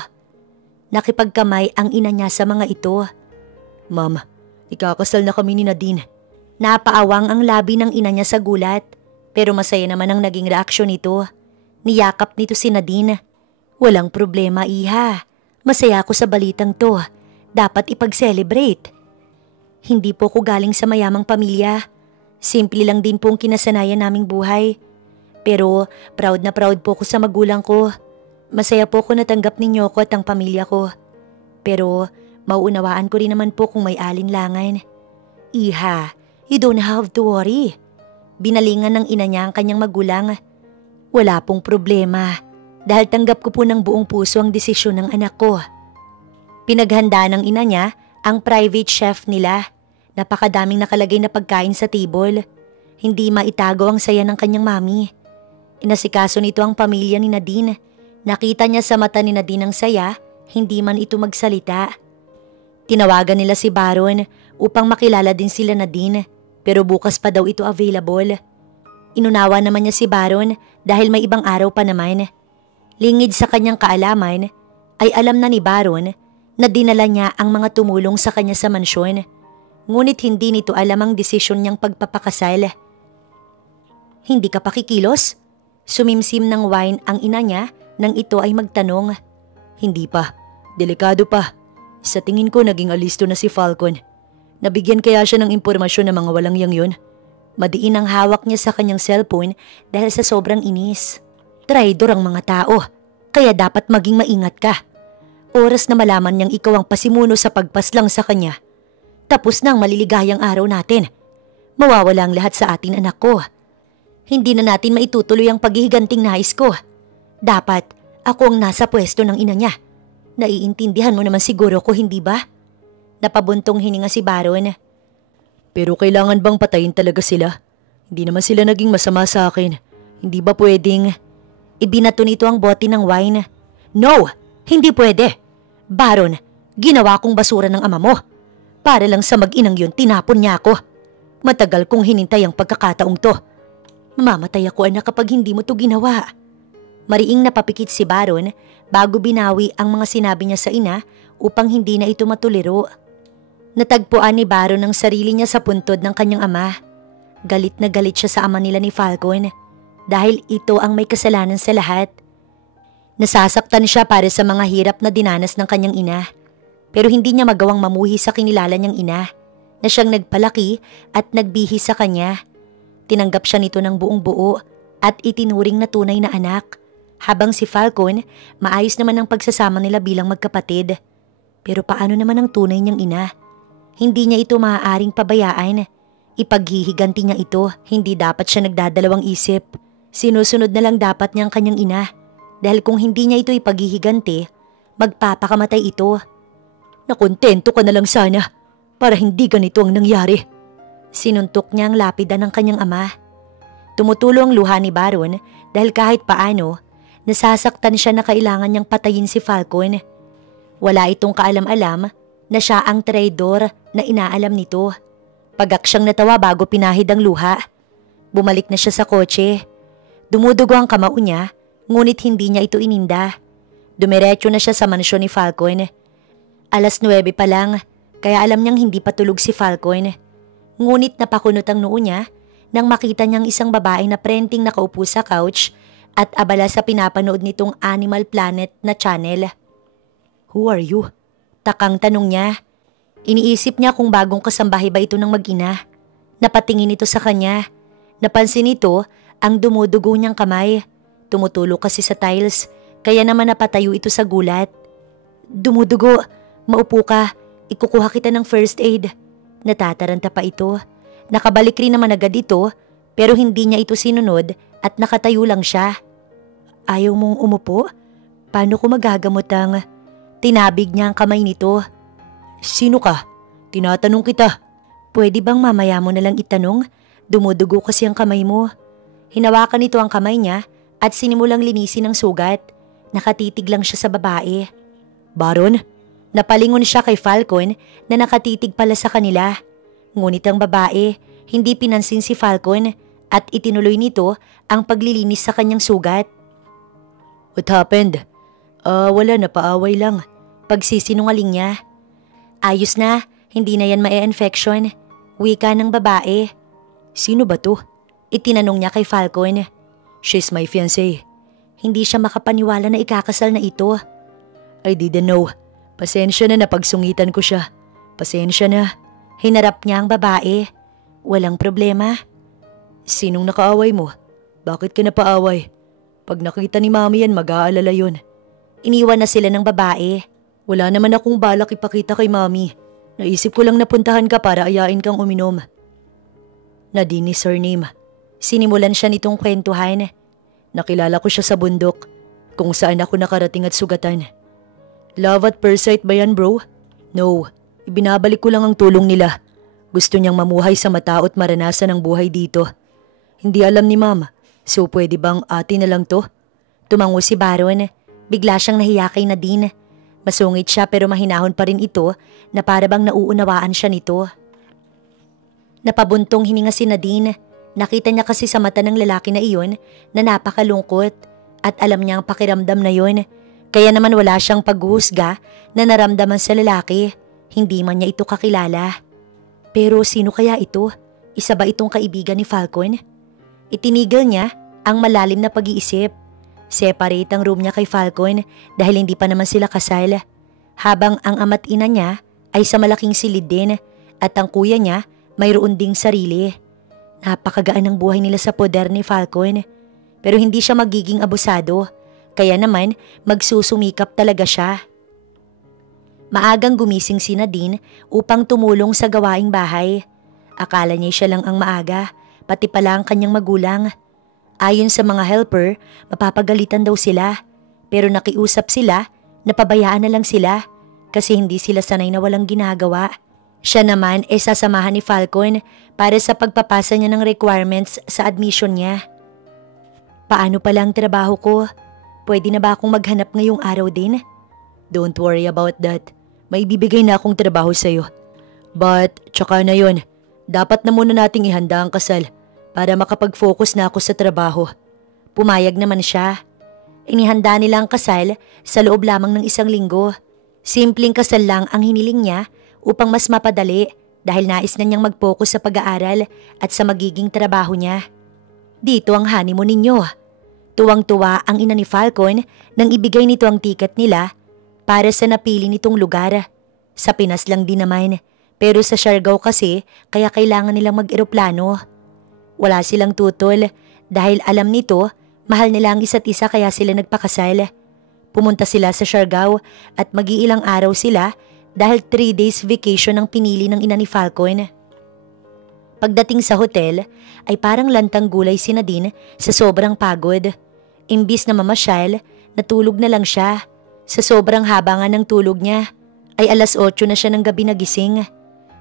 Nakipagkamay ang ina niya sa mga ito. Mom, ikakasal na kami ni Nadine. Napaawang ang labi ng ina niya sa gulat. Pero masaya naman ang naging reaksyon nito. Niyakap nito si Nadine. Walang problema, iha. Masaya ako sa balitang to. Dapat ipag-celebrate. Hindi po ko galing sa mayamang pamilya. Simple lang din po ang kinasanayan naming buhay. Pero proud na proud po ko sa magulang ko. Masaya po ko natanggap ninyo ko at ang pamilya ko. Pero mauunawaan ko rin naman po kung may alinlangan. Iha, you don't have to worry. Binalingan ng ina niya ang kanyang magulang. Wala pong problema dahil tanggap ko po ng buong puso ang desisyon ng anak ko. Pinaghanda ng ina niya ang private chef nila. Napakadaming nakalagay na pagkain sa table. Hindi maitago ang saya ng kanyang mami. Inasikaso nito ang pamilya ni Nadine. Nakita niya sa mata ni Nadine ang saya, hindi man ito magsalita. Tinawagan nila si Baron upang makilala din sila Nadine, pero bukas pa daw ito available. Inunawa naman niya si Baron dahil may ibang araw pa naman. Lingid sa kanyang kaalaman, ay alam na ni Baron na dinala niya ang mga tumulong sa kanya sa mansyon. Ngunit hindi nito alam ang desisyon niyang pagpapakasal. Hindi ka pa kikilos? Sumimsim ng wine ang ina niya nang ito ay magtanong. Hindi pa. Delikado pa. Sa tingin ko naging alisto na si Falcon. Nabigyan kaya siya ng impormasyon ng mga walangyang yun. Madiin ang hawak niya sa kanyang cellphone dahil sa sobrang inis. Traidor ang mga tao. Kaya dapat maging maingat ka. Oras na malaman niyang ikaw ang pasimuno sa pagpaslang sa kanya. Tapos na ang maliligayang araw natin. Mawawala ang lahat sa atin, anak ko. Hindi na natin maitutuloy ang paghihiganting nais ko. Dapat ako ang nasa pwesto ng ina niya. Naiintindihan mo naman siguro ko, hindi ba? Napabuntong hininga si Baron. Pero kailangan bang patayin talaga sila? Hindi naman sila naging masama sa akin. Hindi ba pwedeng... Ibinato nito ang bote ng wine. No! Hindi pwede! Baron, ginawa kong basura ng ama mo. Para lang sa mag-inang yun, tinapon niya ako. Matagal kong hinintay ang pagkakataong to. Mamamatay ako, anak, kapag hindi mo to ginawa. Mariing napapikit si Baron bago binawi ang mga sinabi niya sa ina upang hindi na ito matuliro. Natagpuan ni Baron ang sarili niya sa puntod ng kanyang ama. Galit na galit siya sa ama nila ni Falcon dahil ito ang may kasalanan sa lahat. Nasasaktan siya para sa mga hirap na dinanas ng kanyang ina. Pero hindi niya magawang mamuhi sa kinilala niyang ina na siyang nagpalaki at nagbihi sa kanya. Tinanggap siya nito ng buong buo at itinuring na tunay na anak. Habang si Falcon, maayos naman ang pagsasama nila bilang magkapatid. Pero paano naman ang tunay niyang ina? Hindi niya ito maaaring pabayaan. Ipaghihiganti niya ito, hindi dapat siya nagdadalawang isip. Sinusunod na lang dapat niya ang kanyang ina. Dahil kung hindi niya ito ipaghihiganti, magpapakamatay ito. Nakontento ka na lang sana para hindi ganito ang nangyari. Sinuntok niya ang lapida ng kanyang ama. Tumutulo ang luha ni Baron dahil kahit paano, nasasaktan siya na kailangan niyang patayin si Falcon. Wala itong kaalam-alam na siya ang traidor na inaalam nito. Pagaksyang natawa bago pinahid ang luha. Bumalik na siya sa kotse. Dumudugo ang kamao niya, ngunit hindi niya ito ininda. Dumiretso na siya sa mansyon ni Falcon. Alas 9 pa lang, kaya alam niyang hindi pa tulog si Falcon. Ngunit napakunot ang noo niya nang makita niyang isang babae na prenting nakaupo sa couch at abala sa pinapanood nitong Animal Planet na channel. "Who are you?" Takang tanong niya. Iniisip niya kung bagong kasambahay ba ito ng mag-ina. Napatingin ito sa kanya. Napansin nito ang dumudugo niyang kamay. Tumutulo kasi sa tiles, kaya naman napatayo ito sa gulat. "Dumudugo, maupo ka, ikukuha kita ng first aid." Natataranta pa ito. Nakabalik rin naman agad ito, pero hindi niya ito sinunod at nakatayo lang siya. "Ayaw mong umupo? Paano ko magagamot ang..." Tinabig niya ang kamay nito. "Sino ka? Tinatanong kita." "Pwede bang mamaya mo na lang itanong? Dumudugo kasi ang kamay mo." Hinawakan nito ang kamay niya at sinimulang linisin ang sugat. Nakatitig lang siya sa babae. "Baron?" Napalingon siya kay Falcon na nakatitig pala sa kanila. Ngunit ang babae, hindi pinansin si Falcon at itinuloy nito ang paglilinis sa kanyang sugat. "What happened?" Wala, napaaway lang." Pagsisinungaling niya. "Ayos na, hindi na yan mae-infection." Wika ng babae. "Sino ba to?" Itinanong niya kay Falcon. "She's my fiancé." Hindi siya makapaniwala na ikakasal na ito. "I didn't know. Pasensya na napagsungitan ko siya. Pasensya na." Hinarap niya ang babae. "Walang problema." "Sinong nakaaway mo? Bakit ka napaaway? Pag nakita ni mami yan, mag-aalala yun." Iniwan na sila ng babae. "Wala naman akong balak ipakita kay mami. Naisip ko lang napuntahan ka para ayain kang uminom." Nadine is surname. Sinimulan siya nitong kwentuhan. "Nakilala ko siya sa bundok, kung saan ako nakarating at sugatan." "Love at first sight ba yan, bro?" "No, ibinabalik ko lang ang tulong nila. Gusto niyang mamuhay sa matao at maranasan ang buhay dito. Hindi alam ni mama, so pwede bang ate na lang to?" Tumango si Baron. Bigla siyang nahiya kay Nadine. Masungit siya pero mahinahon pa rin ito na para bang nauunawaan siya nito. Napabuntong hininga si Nadine. Nakita niya kasi sa mata ng lalaki na iyon na napakalungkot at alam niya ang pakiramdam na yon. Kaya naman wala siyang paghuhusga na naramdaman sa lalaki. Hindi man niya ito kakilala. Pero sino kaya ito? Isa ba itong kaibigan ni Falcon? Itinigil niya ang malalim na pag-iisip. Separate ang room niya kay Falcon dahil hindi pa naman sila kasal. Habang ang ama't ina niya ay sa malaking silid din at ang kuya niya mayroon ding sarili. Napakagaan ng buhay nila sa poder ni Falcon. Pero hindi siya magiging abusado. Kaya naman magsusumikap talaga siya. Maagang gumising si Nadine upang tumulong sa gawaing bahay. Akala niya siya lang ang maaga, pati pala ang kanyang magulang. Ayon sa mga helper, mapapagalitan daw sila. Pero nakiusap sila na pabayaan na lang sila kasi hindi sila sanay na walang ginagawa. Siya naman ay sasamahan ni Falcon para sa pagpapasa niya ng requirements sa admission niya. "Paano pala ang trabaho ko? Pwede na ba akong maghanap ngayong araw din?" "Don't worry about that. May bibigay na akong trabaho sa'yo. But tsaka na yon, dapat na muna nating ihanda ang kasal para makapag-focus na ako sa trabaho." Pumayag naman siya. Inihanda nila ang kasal sa loob lamang ng 1 linggo. Simpleng kasal lang ang hiniling niya upang mas mapadali dahil nais na niyang mag-focus sa pag-aaral at sa magiging trabaho niya. "Dito ang honeymoon ninyo." Tuwang-tuwa ang ina ni Falcon nang ibigay nito ang tiket nila para sa napili nitong lugar. Sa Pinas lang din naman, pero sa Siargao kasi kaya kailangan nilang mag-eroplano. Wala silang tutol dahil alam nito mahal nila ang isa't isa kaya sila nagpakasal. Pumunta sila sa Siargao at mag-iilang araw sila dahil 3 days vacation ang pinili ng ina ni Falcon. Pagdating sa hotel ay parang lantang gulay si Nadine sa sobrang pagod. Imbis na mamasyal, natulog na lang siya. Sa sobrang haba nga ng tulog niya ay alas 8 na siya ng gabi nagising.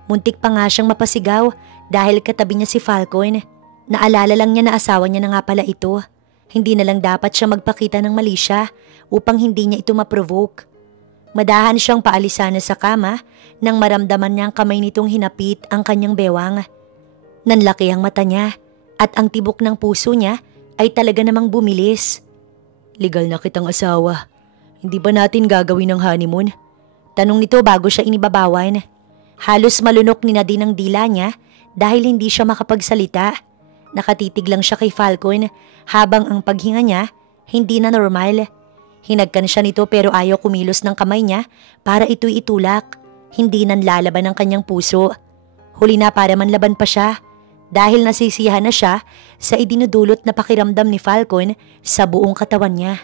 Muntik pa nga siyang mapasigaw dahil katabi niya si Falcon. Naalala lang niya na asawa niya na nga pala ito. Hindi na lang dapat siya magpakita ng mali siya upang hindi niya ito ma-provoke. Madahan siyang paalisan sa kama nang maramdaman niya ang kamay nitong hinapit ang kanyang bewang. Nanlaki ang mata niya at ang tibok ng puso niya ay talaga namang bumilis. "Legal na kitang asawa. Hindi ba natin gagawin ng honeymoon? Tanong nito bago siya inibabawan. Halos malunok ni Nadine ang dila niya dahil hindi siya makapagsalita. Nakatitig lang siya kay Falcon habang ang paghinga niya hindi na normal. Hinagkan siya nito pero ayaw kumilos ng kamay niya para ito'y itulak. Hindi nanlalaban ang kanyang puso. Huli na para manlaban pa siya dahil nasisiyahan na siya sa idinudulot na pakiramdam ni Falcon sa buong katawan niya.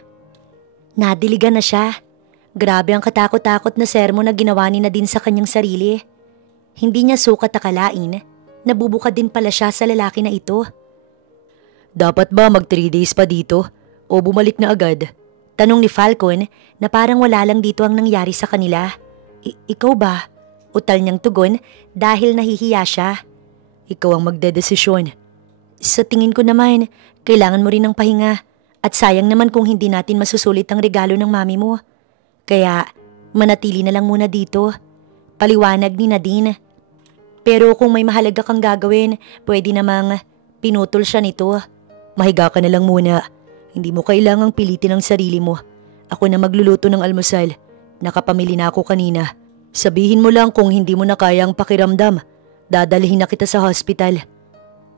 Nadiligan na siya. Grabe ang katakot-takot na sermon na ginawa ni Nadine sa kanyang sarili. Hindi niya sukat akalain, nabubukad din pala siya sa lalaki na ito. Dapat ba mag 3 days pa dito o bumalik na agad? Tanong ni Falcon na parang wala lang dito ang nangyari sa kanila. Ikaw ba? Utal niyang tugon dahil nahihiya siya. Ikaw ang magdedesisyon. Sa tingin ko naman, kailangan mo rin ng pahinga. At sayang naman kung hindi natin masusulit ang regalo ng mami mo. Kaya manatili na lang muna dito. Paliwanag ni Nadine. Pero kung may mahalaga kang gagawin, pwede namang pinutol siya nito. Mahiga ka na lang muna. Hindi mo kailangang pilitin ang sarili mo. Ako na magluluto ng almusal. Nakapamili na ako kanina. Sabihin mo lang kung hindi mo na kaya ang pakiramdam. Dadalhin na kita sa hospital.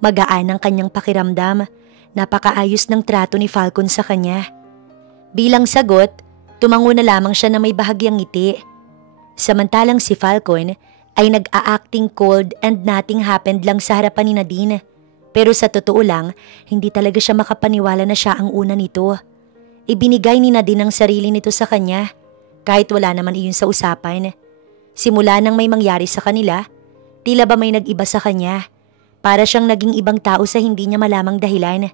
Magaan ang kanyang pakiramdam. Napakaayos ng trato ni Falcon sa kanya. Bilang sagot, tumango na lamang siya na may bahagyang ngiti. Samantalang si Falcon ay nag-a-acting cold and nothing happened lang sa harapan ni Nadine. Pero sa totoo lang, hindi talaga siya makapaniwala na siya ang una nito. Ibinigay ni Nadine ang sarili nito sa kanya, kahit wala naman iyon sa usapan. Simula nang may mangyari sa kanila, tila ba may nag-iba sa kanya. Para siyang naging ibang tao sa hindi niya malamang dahilan.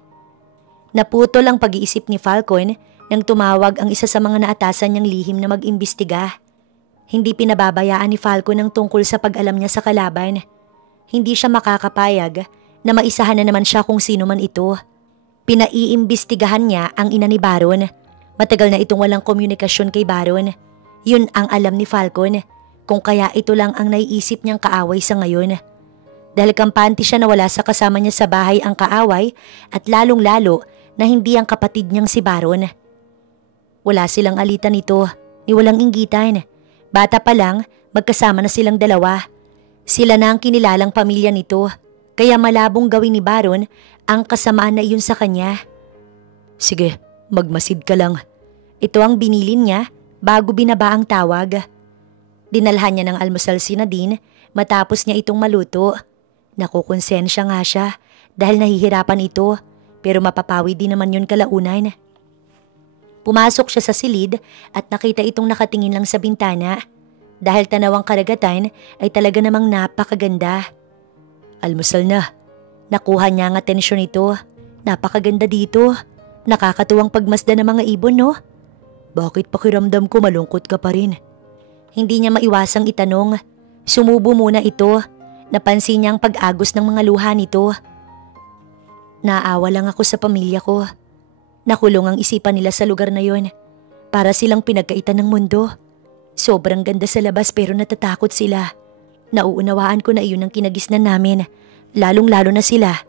Naputol ang pag-iisip ni Falcon nang tumawag ang isa sa mga naatasan niyang lihim na mag-imbestiga. Hindi pinababayaan ni Falcon ang tungkol sa pag-alam niya sa kalaban. Hindi siya makakapayag na maisahan na naman siya kung sino man ito. Pinaiimbestigahan niya ang ina ni Baron. Matagal na itong walang komunikasyon kay Baron. Yun ang alam ni Falcon, kung kaya ito lang ang naiisip niyang kaaway sa ngayon. Dahil kampante siya na wala sa kasama niya sa bahay ang kaaway at lalong-lalo na hindi ang kapatid niyang si Baron. Wala silang alitan nito, ni walang inggitan. Bata pa lang, magkasama na silang dalawa. Sila na ang kinilalang pamilya nito, kaya malabong gawin ni Baron ang kasamaan na iyon sa kanya. Sige, magmasid ka lang. Ito ang binilin niya bago binaba ang tawag. Dinalhan niya ng almusal si Nadine matapos niya itong maluto. Nakukonsensya nga siya dahil nahihirapan ito, pero mapapawi din naman yun kalaunan. Pumasok siya sa silid at nakita itong nakatingin lang sa bintana. Dahil tanawang karagatan ay talaga namang napakaganda. Almusal na. Nakuha niya ang atensyon ito. Napakaganda dito. Nakakatuwang pagmasdan ng mga ibon, no? Bakit pakiramdam ko malungkot ka pa rin? Hindi niya maiwasang itanong. Sumubo muna ito. Napansin niya ang pag-agos ng mga luha nito. Naawa lang ako sa pamilya ko. Nakulong ang isipan nila sa lugar na yon. Para silang pinagkaitan ng mundo. Sobrang ganda sa labas pero natatakot sila. Nauunawaan ko na iyon ang kinagisnan namin. Lalong-lalo na sila.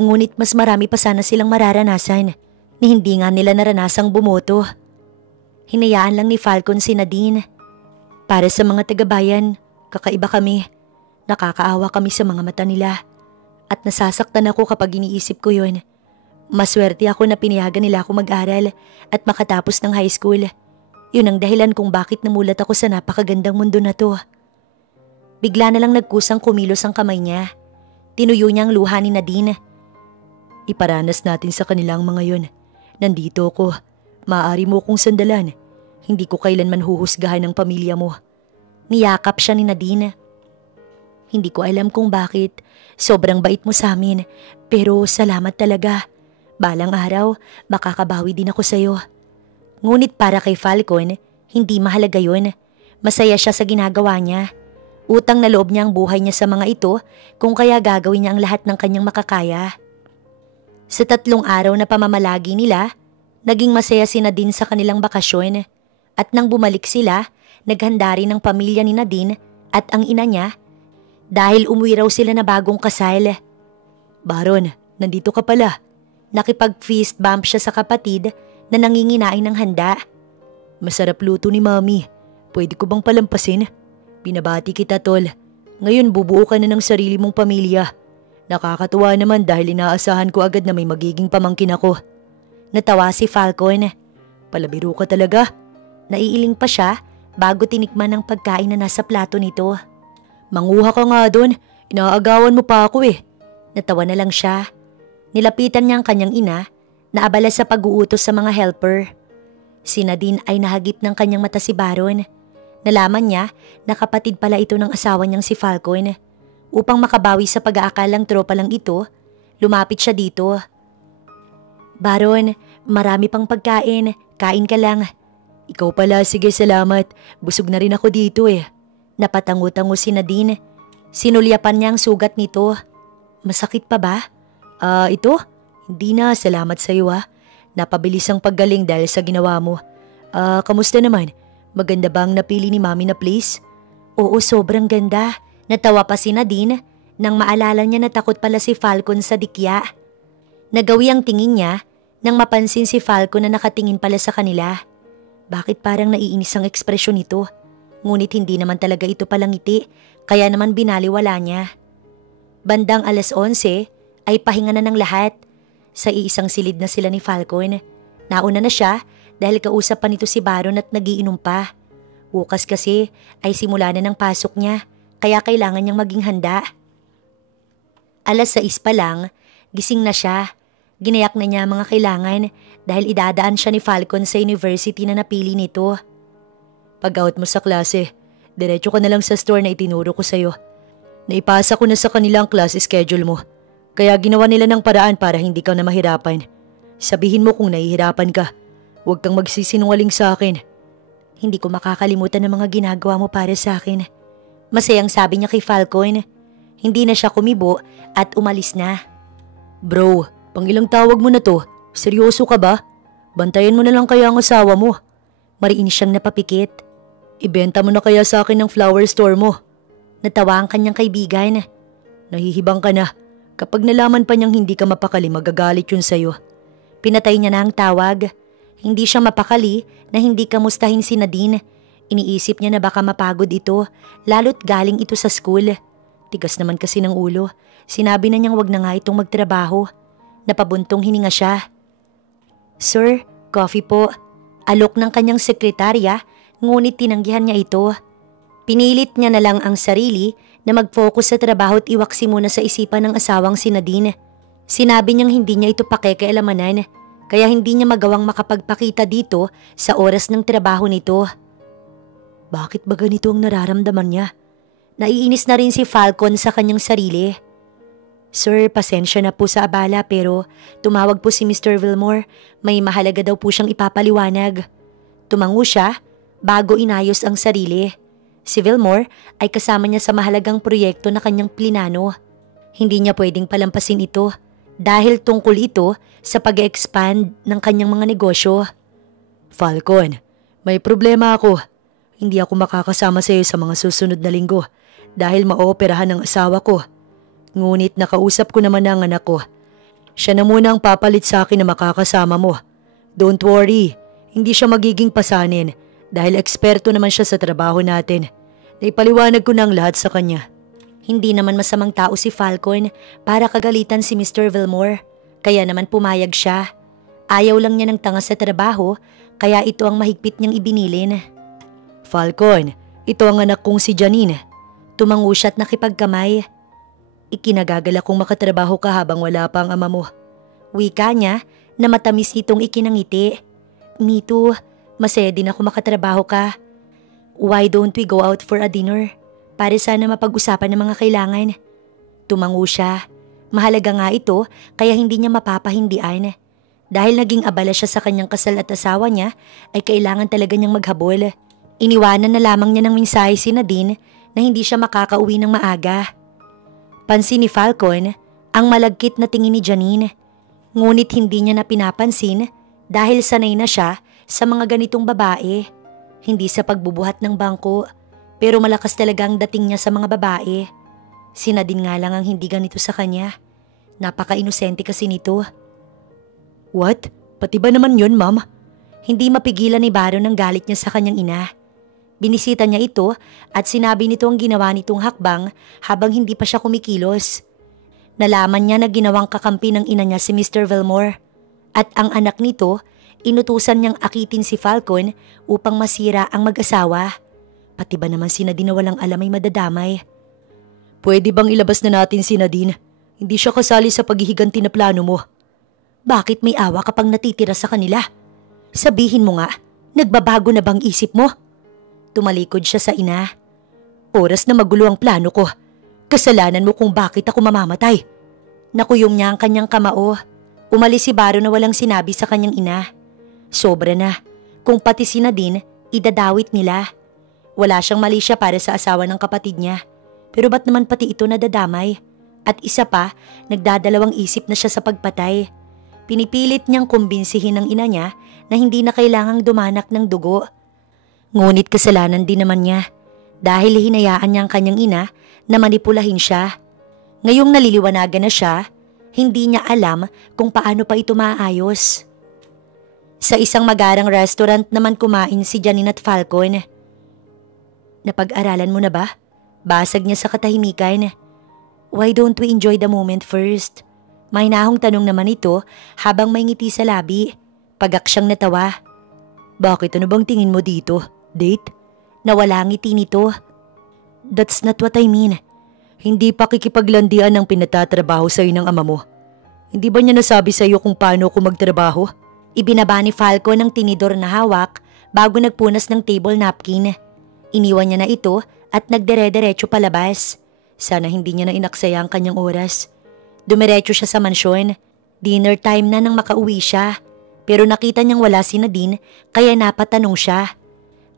Ngunit mas marami pa sana silang mararanasan ni hindi nga nila naranasang bumoto. Hinayaan lang ni Falcon si Nadine. Para sa mga taga-bayan, kakaiba kami. Nakakaawa kami sa mga mata nila. At nasasaktan ako kapag iniisip ko yun. Maswerte ako na pinayagan nila ako mag-aral at makatapos ng high school. Yun ang dahilan kung bakit namulat ako sa napakagandang mundo na to. Bigla na lang nagkusang kumilos ang kamay niya. Tinuyo niya ang luha ni Nadine. Iparanas natin sa kanilang mga yun. Nandito ako. Maaari mo kong sandalan. Hindi ko kailanman huhusgahan ng pamilya mo. Niyakap siya ni Nadine. Hindi ko alam kung bakit. Sobrang bait mo sa amin. Pero salamat talaga. Balang araw, makakabawi din ako sa'yo. Ngunit para kay Falcon, hindi mahalaga yun. Masaya siya sa ginagawa niya. Utang na loob niya ang buhay niya sa mga ito kung kaya gagawin niya ang lahat ng kanyang makakaya. Sa 3 araw na pamamalagi nila, naging masaya si Nadine sa kanilang bakasyon. At nang bumalik sila, naghanda rin ng pamilya ni Nadine at ang ina niya dahil umuwi raw sila na bagong kasal. Baron, nandito ka pala. Nakipag-fist bump siya sa kapatid na nanginginain ng handa. Masarap luto ni Mami. Pwede ko bang palampasin? Binabati kita, Tol. Ngayon bubuo ka na ng sarili mong pamilya. Nakakatuwa naman dahil inaasahan ko agad na may magiging pamangkin ako. Natawa si Falcon. Palabiro ka talaga. Naiiling pa siya bago tinikman ang pagkain na nasa plato nito. Manguha ka nga doon. Inaagawan mo pa ako eh. Natawa na lang siya. Nilapitan niya ang kanyang ina na abala sa pag-uutos sa mga helper. Si Nadine ay nahagip ng kanyang mata si Baron. Nalaman niya na kapatid pala ito ng asawa niyang si Falcon. Upang makabawi sa pag-aakalang tropa lang ito, lumapit siya dito. Baron, marami pang pagkain. Kain ka lang. Ikaw pala, sige salamat. Busog na rin ako dito eh. Napatango-tango si Nadine. Sinulyapan niya ang sugat nito. Masakit pa ba? Ito? Hindi na, salamat sa iyo ah. Napabilis ang paggaling dahil sa ginawa mo. Kamusta naman? Maganda ba ang napili ni Mami na place? Oo, sobrang ganda. Natawa pa si Nadine nang maalala niya na takot pala si Falcon sa dikya. Nagawi ang tingin niya nang mapansin si Falcon na nakatingin pala sa kanila. Bakit parang naiinis ang ekspresyon nito? Ngunit hindi naman talaga ito palang ngiti, kaya naman binaliwala niya. Bandang 11:00 ay pahinga na ng lahat. Sa iisang silid na sila ni Falcon. Nauna na siya dahil kausap pa nito si Baron at nagiinom pa. Bukas kasi ay simula na ng pasok niya, kaya kailangan niyang maging handa. 6:00 pa lang, gising na siya. Ginayak na niya ang mga kailangan dahil idadaan siya ni Falcon sa university na napili nito. Pag-out mo sa klase, diretso ka na lang sa store na itinuro ko sa'yo. Naipasa ko na sa kanila ang class schedule mo. Kaya ginawa nila ng paraan para hindi ka na mahirapan. Sabihin mo kung nahihirapan ka. Huwag kang magsisinungaling sa akin. Hindi ko makakalimutan ang mga ginagawa mo para sa akin. Masayang sabi niya kay Falcon. Hindi na siya kumibo at umalis na. Bro, pangilang tawag mo na to? Seryoso ka ba? Bantayan mo na lang kaya ang asawa mo. Mariinis siyang napapikit. Ibenta mo na kaya sa akin ng flower store mo. Natawa ang kanyang kaibigan. Nahihibang ka na. Kapag nalaman pa niyang hindi ka mapakali, magagalit yun sa'yo. Pinatay niya na ang tawag. Hindi siya mapakali na hindi kamustahin si Nadine. Iniisip niya na baka mapagod ito, lalo't galing ito sa school. Tigas naman kasi ng ulo. Sinabi na niyang wag na nga itong magtrabaho. Napabuntong hininga siya. Sir, coffee po. Alok ng kanyang sekretarya, ngunit tinanggihan niya ito. Pinilit niya na lang ang sarili na mag-focus sa trabaho at iwaksi muna sa isipan ng asawang si Nadine. Sinabi niyang hindi niya ito pakikialamanan, kaya hindi niya magawang makapagpakita dito sa oras ng trabaho nito. Bakit ba ganito ang nararamdaman niya? Naiinis na rin si Falcon sa kanyang sarili. Sir, pasensya na po sa abala pero tumawag po si Mr. Wilmore. May mahalaga daw po siyang ipapaliwanag. Tumango siya bago inayos ang sarili. Si Wilmore ay kasama niya sa mahalagang proyekto na kanyang plinano. Hindi niya pwedeng palampasin ito dahil tungkol ito sa pag-expand ng kanyang mga negosyo. Falcon, may problema ako. Hindi ako makakasama sa iyo sa mga susunod na linggo dahil maoperahan ng asawa ko. Ngunit nakausap ko naman ang anak ko. Siya na muna ang papalit sa akin na makakasama mo. Don't worry, hindi siya magiging pasanin dahil eksperto naman siya sa trabaho natin. Naipaliwanag ko na ang lahat sa kanya. Hindi naman masamang tao si Falcon para kagalitan si Mr. Wilmore. Kaya naman pumayag siya. Ayaw lang niya ng tanga sa trabaho kaya ito ang mahigpit niyang ibinilin. Falcon, ito ang anak kong si Janine. Tumango siya at nakipagkamay. Ikinagagala kong makatrabaho ka habang wala pa ang ama mo. Wika niya na matamis nitong ikinangiti. Me too, masaya din ako makatrabaho ka. Why don't we go out for a dinner? Para sana mapag-usapan ng mga kailangan. Tumango siya. Mahalaga nga ito kaya hindi niya mapapahindian. Dahil naging abala siya sa kanyang kasal at asawa niya ay kailangan talaga niyang maghabol. Iniwanan na lamang niya ng mensahe si Nadine na hindi siya makakauwi ng maaga. Pansin ni Falcon ang malagkit na tingin ni Janine. Ngunit hindi niya na pinapansin dahil sanay na siya sa mga ganitong babae. Hindi sa pagbubuhat ng bangko pero malakas talaga ang dating niya sa mga babae. Si Nadine nga lang ang hindi ganito sa kanya. Napaka-inosente kasi nito. What? Pati ba naman yun, ma'am? Hindi mapigilan ni Baron ang galit niya sa kanyang ina. Binisita niya ito at sinabi nito ang ginawa nitong hakbang habang hindi pa siya kumikilos. Nalaman niya na ginawang kakampi ng ina niya si Mr. Velmore at ang anak nito inutusan niyang akitin si Falcon upang masira ang mag-asawa. Pati ba naman si Nadine na walang alam ay madadamay? Pwede bang ilabas na natin si Nadine? Hindi siya kasali sa paghihiganti na plano mo. Bakit may awa kapag natitira sa kanila? Sabihin mo nga, nagbabago na bang isip mo? Tumalikod siya sa ina. Oras na magulo ang plano ko. Kasalanan mo kung bakit ako mamamatay. Nakuyom niya ang kanyang kamao. Umalis si Baron na walang sinabi sa kanyang ina. Sobra na. Kung pati si Nadine, idadawit nila. Wala siyang mali siya para sa asawa ng kapatid niya. Pero ba't naman pati ito nadadamay? At isa pa, nagdadalawang isip na siya sa pagpatay. Pinipilit niyang kumbinsihin ng ina niya na hindi na kailangang dumanak ng dugo. Ngunit kasalanan din naman niya dahil hinayaan niya ang kanyang ina na manipulahin siya. Ngayong naliliwanagan na siya, hindi niya alam kung paano pa ito maayos. Sa isang magarang restaurant naman kumain si Janine at Falcon. Napag-aralan mo na ba? Basag niya sa katahimikan. Why don't we enjoy the moment first? May nahong tanong naman ito habang may ngiti sa labi. Pagak siyang natawa. Bakit, ano bang tingin mo dito? Date? Nawala ang ngiti nito. That's not what I mean. Hindi pa kikipaglandian ang pinatatrabaho sa'yo ng ama mo. Hindi ba niya nasabi sa'yo kung paano ako magtrabaho? Ibinaba ni Falcon ang tinidor na hawak bago nagpunas ng table napkin. Iniwan niya na ito at nagdire-diretso palabas. Sana hindi niya na inaksaya ang kanyang oras. Dumiretso siya sa mansyon. Dinner time na nang makauwi siya. Pero nakita niyang wala si Nadine kaya napatanong siya.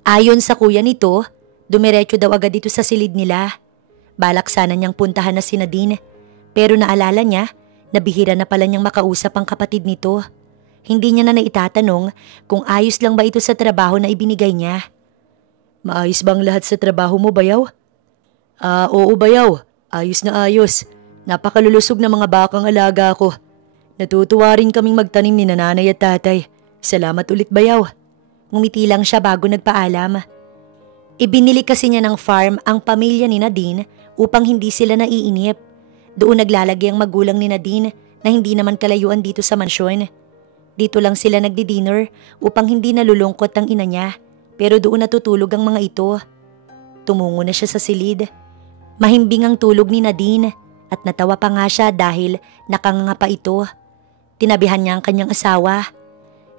Ayon sa kuya nito, dumiretso daw agad dito sa silid nila. Balak sana niyang puntahan na si Nadine. Pero naalala niya na bihira na pala niyang makausap ang kapatid nito. Hindi niya na naitatanong kung ayos lang ba ito sa trabaho na ibinigay niya. Maayos bang lahat sa trabaho mo, Bayaw? Oo, Bayaw. Ayos na ayos. Napakalulusog na mga bakang alaga ko. Natutuwa rin kaming magtanim ni nanay at tatay. Salamat ulit, Bayaw. Ngumiti lang siya bago nagpaalam. Ibinili kasi niya ng farm ang pamilya ni Nadine upang hindi sila naiinip. Doon naglalagay ang magulang ni Nadine na hindi naman kalayuan dito sa mansyon. Dito lang sila nagdi-dinner upang hindi nalulungkot ang ina niya, pero doon natutulog ang mga ito. Tumungo na siya sa silid. Mahimbing ang tulog ni Nadine at natawa pa nga siya dahil nakanganga pa ito. Tinabihan niya ang kanyang asawa.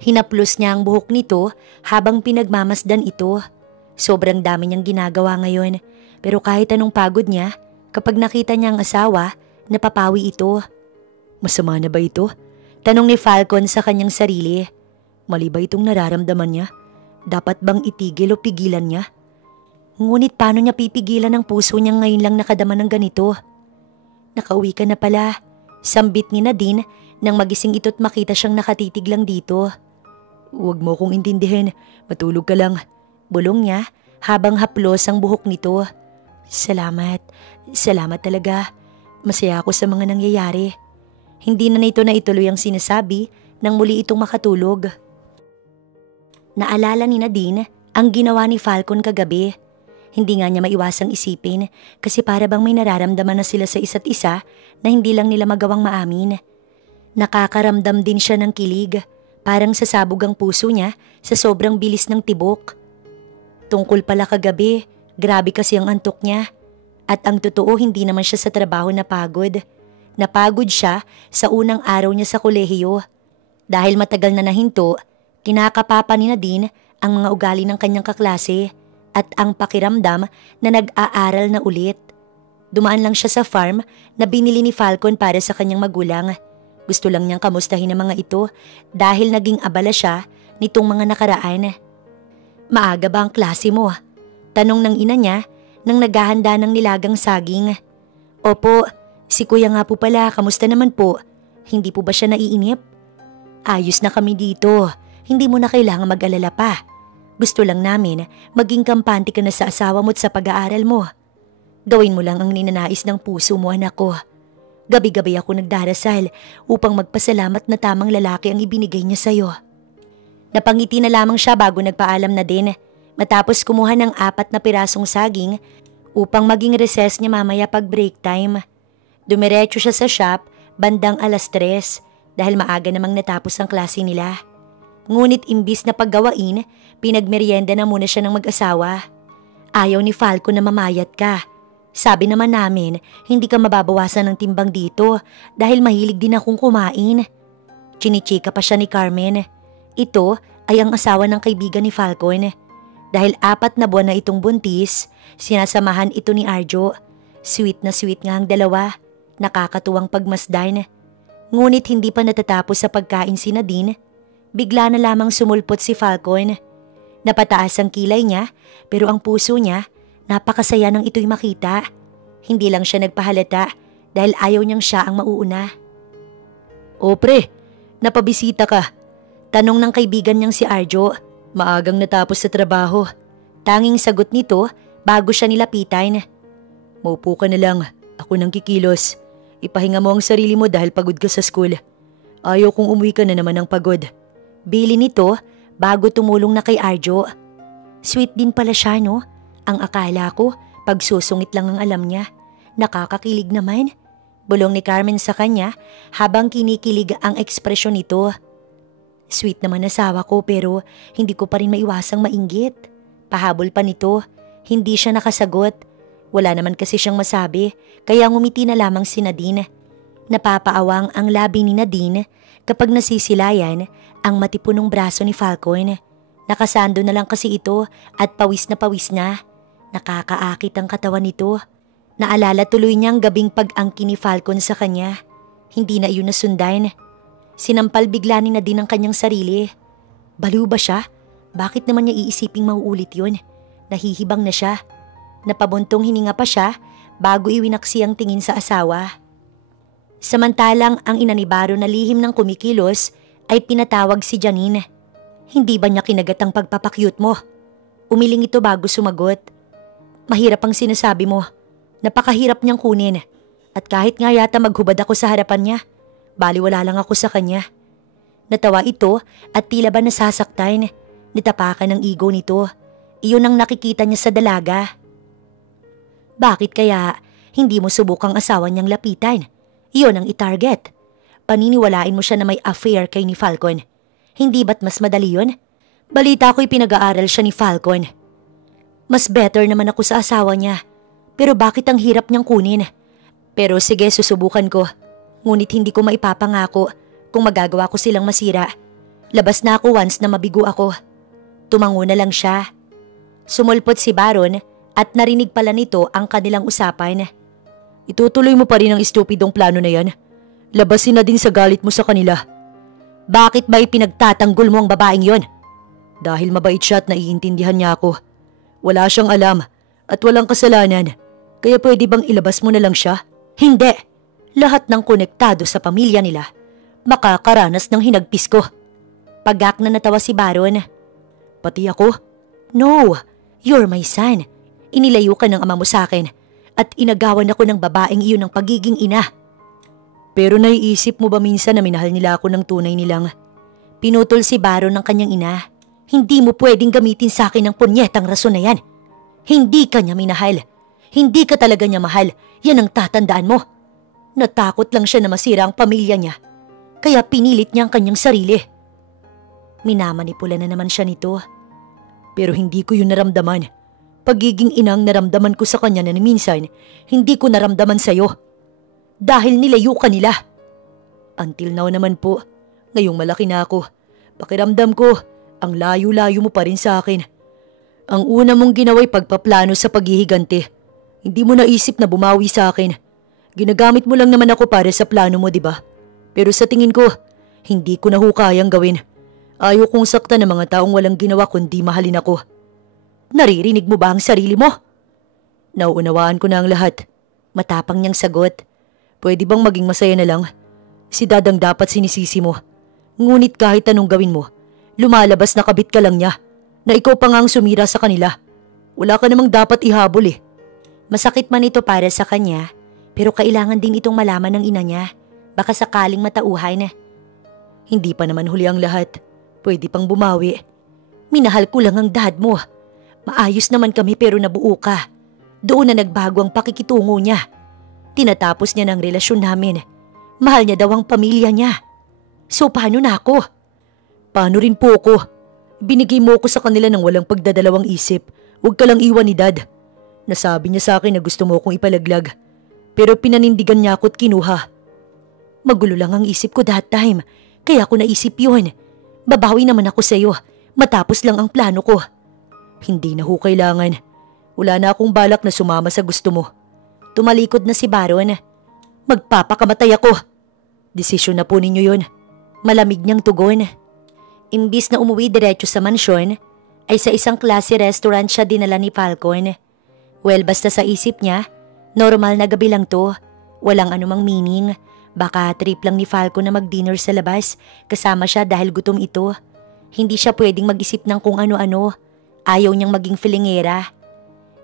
Hinaplos niya ang buhok nito habang pinagmamasdan ito. Sobrang dami niyang ginagawa ngayon, pero kahit anong pagod niya, kapag nakita niya ang asawa, napapawi ito. Masama na ba ito? Tanong ni Falcon sa kanyang sarili. Mali ba itong nararamdaman niya? Dapat bang itigil o pigilan niya? Ngunit paano niya pipigilan ang puso niya ngayon lang nakadama ng ganito? Nakauwi ka na pala. Sambit ni Nadine nang magising ito't makita siyang nakatitig lang dito. Huwag mo kong intindihin. Matulog ka lang. Bulong niya habang haplos ang buhok nito. Salamat. Salamat talaga. Masaya ako sa mga nangyayari. Hindi na nito na ituloy ang sinasabi nang muli itong makatulog. Naalala ni Nadine ang ginawa ni Falcon kagabi. Hindi nga niya maiwasang isipin kasi para bang may nararamdaman na sila sa isa't isa na hindi lang nila magawang maamin. Nakakaramdam din siya ng kilig, parang sasabog ang puso niya sa sobrang bilis ng tibok. Tungkol pala kagabi, grabe kasi ang antok niya. At ang totoo hindi naman siya sa trabaho napagod. Napagod siya sa unang araw niya sa kolehiyo. Dahil matagal na nahinto, kinakapapa ni Nadine ang mga ugali ng kanyang kaklase at ang pakiramdam na nag-aaral na ulit. Dumaan lang siya sa farm na binili ni Falcon para sa kanyang magulang. Gusto lang niyang kamustahin ang mga ito dahil naging abala siya nitong mga nakaraan. Maaga ba ang klase mo? Tanong ng ina niya nang naghahanda ng nilagang saging. Opo, si kuya nga po pala, kamusta naman po? Hindi po ba siya naiinip? Ayos na kami dito, hindi mo na kailangan mag-alala pa. Gusto lang namin maging kampante ka na sa asawa mo at sa pag-aaral mo. Gawin mo lang ang ninanais ng puso mo, anak ko. Gabi-gabi ako nagdarasal upang magpasalamat na tamang lalaki ang ibinigay niya sa'yo. Napangiti na lamang siya bago nagpaalam na din matapos kumuha ng 4 na pirasong saging upang maging recess niya mamaya pag break time. Dumiretso siya sa shop bandang 3:00 dahil maaga namang natapos ang klase nila. Ngunit imbis na paggawain, pinagmeryenda na muna siya ng mag-asawa. Ayaw ni Falco na mamayat ka. Sabi naman namin, hindi ka mababawasan ng timbang dito dahil mahilig din akong kumain. Chinichika pa siya ni Carmen. Ito ay ang asawa ng kaibigan ni Falcon. Dahil 4 na buwan na itong buntis, sinasamahan ito ni Arjo. Sweet na sweet nga ang dalawa. Nakakatuwang pagmasdan. Ngunit hindi pa natatapos sa pagkain si Nadine. Bigla na lamang sumulpot si Falcon. Napataas ang kilay niya pero ang puso niya napakasaya nang ito'y makita. Hindi lang siya nagpahalata dahil ayaw niyang siya ang mauuna. "O pre, napabisita ka?" Tanong ng kaibigan niyang si Arjo. Maagang natapos sa trabaho. Tanging sagot nito bago siya nilapitan. "Maupo ka na lang, ako nang kikilos. Ipahinga mo ang sarili mo dahil pagod ka sa school. Ayaw kong umuwi ka na naman ng pagod." Bili nito bago tumulong na kay Arjo. Sweet din pala siya, no? Ang akala ko, pagsusungit lang ang alam niya. Nakakakilig naman. Bulong ni Carmen sa kanya habang kinikilig ang ekspresyon nito. Sweet naman asawa ko pero hindi ko pa rin maiwasang mainggit. Pahabol pa nito, hindi siya nakasagot. Wala naman kasi siyang masabi kaya ngumiti na lamang si Nadine. Napapaawang ang labi ni Nadine kapag nasisilayan ang matipunong braso ni Falcon. Nakasando na lang kasi ito at pawis na. Nakakaakit ang katawan nito. Naalala tuloy niya ang gabing pag-angkin ni Falcon sa kanya. Hindi na iyon nasundan. Sinampal bigla ni Nadine ang kanyang sarili. Baliw ba siya? Bakit naman niya iisiping mauulit yun? Nahihibang na siya. Napabuntong hininga pa siya bago iwinaksi ang tingin sa asawa. Samantalang ang ina ni Baro na lihim ng kumikilos ay pinatawag si Janine. Hindi ba niya kinagat ang pagpapakyut mo? Umiling ito bago sumagot. Mahirap ang sinasabi mo. Napakahirap niyang kunin. At kahit nga yata maghubad ako sa harapan niya, baliwala lang ako sa kanya. Natawa ito at tila ba nasasaktan. Nitapakan ng ego nito. Iyon ang nakikita niya sa dalaga. Bakit kaya hindi mo subukang asawa niyang lapitan? Iyon ang itarget. Paniniwalain mo siya na may affair kay ni Falcon. Hindi ba't mas madali yun? Balita ko'y pinag-aaral siya ni Falcon. Mas better naman ako sa asawa niya. Pero bakit ang hirap niyang kunin? Pero sige, susubukan ko. Ngunit hindi ko maipapangako kung magagawa ko silang masira. Labas na ako once na mabigo ako. Tumango na lang siya. Sumulpot si Baron at narinig pala nito ang kanilang usapan. Itutuloy mo pa rin ang estupidong plano na yan. Labasin na din sa galit mo sa kanila. Bakit ba ipinagtatanggol mo ang babaeng yon? Dahil mabait siya at naiintindihan niya ako. Wala siyang alam at walang kasalanan. Kaya pwede bang ilabas mo na lang siya? Hindi. Lahat ng konektado sa pamilya nila makakaranas ng hinagpis ko. Pagak na natawa si Baron. Pati ako? No, you're my son. Inilayo ka ng ama mo sa akin at inagawan ako ng babaeng iyon ng pagiging ina. Pero naiisip mo ba minsan na minahal nila ako ng tunay nilang? Pinutol si Baron ng kanyang ina. Hindi mo pwedeng gamitin sa akin ang punyetang rason na yan. Hindi ka niya minahal. Hindi ka talaga niya mahal. Yan ang tatandaan mo. Natakot lang siya na masira ang pamilya niya. Kaya pinilit niya ang kanyang sarili. Minamanipula na naman siya nito. Pero hindi ko yun naramdaman. Pagiging inang naramdaman ko sa kanya na minsan, hindi ko naramdaman sa'yo. Dahil nilayo ka nila. Until now naman po, ngayong malaki na ako, pakiramdam ko, ang layo-layo mo pa rin sa akin. Ang una mong ginawa'y pagpaplano sa paghihiganti. Hindi mo naisip na bumawi sa akin. Ginagamit mo lang naman ako para sa plano mo, di ba? Pero sa tingin ko, hindi ko na hukayang gawin. Ayaw kong saktan ng mga taong walang ginawa kundi mahalin ako. Naririnig mo ba ang sarili mo? Nauunawaan ko na ang lahat. Matapang niyang sagot. Pwede bang maging masaya na lang? Si Dad ang dapat sinisisi mo. Ngunit kahit anong gawin mo, lumalabas na kabit ka lang niya. Na ikaw pa nga ang sumira sa kanila. Wala ka namang dapat ihabol eh. Masakit man ito para sa kanya, pero kailangan din itong malaman ng ina niya. Baka sakaling matauhan. Hindi pa naman huli ang lahat. Pwede pang bumawi. Minahal ko lang ang dad mo. Maayos naman kami pero nabuo ka. Doon na nagbago ang pakikitungo niya. Tinatapos niya ng relasyon namin. Mahal niya daw ang pamilya niya. So paano na ako? Paano rin po ako? Binigay mo ko sa kanila ng walang pagdadalawang isip. Huwag ka lang iwan ni dad. Nasabi niya sa akin na gusto mo akong ipalaglag. Pero pinanindigan niya ako't kinuha. Magulo lang ang isip ko that time. Kaya ko naisip yun. Babawi naman ako sa'yo. Matapos lang ang plano ko. Hindi na ho kailangan. Wala na akong balak na sumama sa gusto mo. Tumalikod na si Baron. Magpapakamatay ako. Desisyon na po ninyo yun. Malamig niyang tugon. Imbis na umuwi diretso sa mansyon, ay sa isang klase restaurant siya dinala ni Falcon. Well, basta sa isip niya, normal na gabi lang to. Walang anumang meaning. Baka trip lang ni Falcon na mag-dinner sa labas. Kasama siya dahil gutom ito. Hindi siya pwedeng mag-isip ng kung ano-ano. Ayaw niyang maging filingera.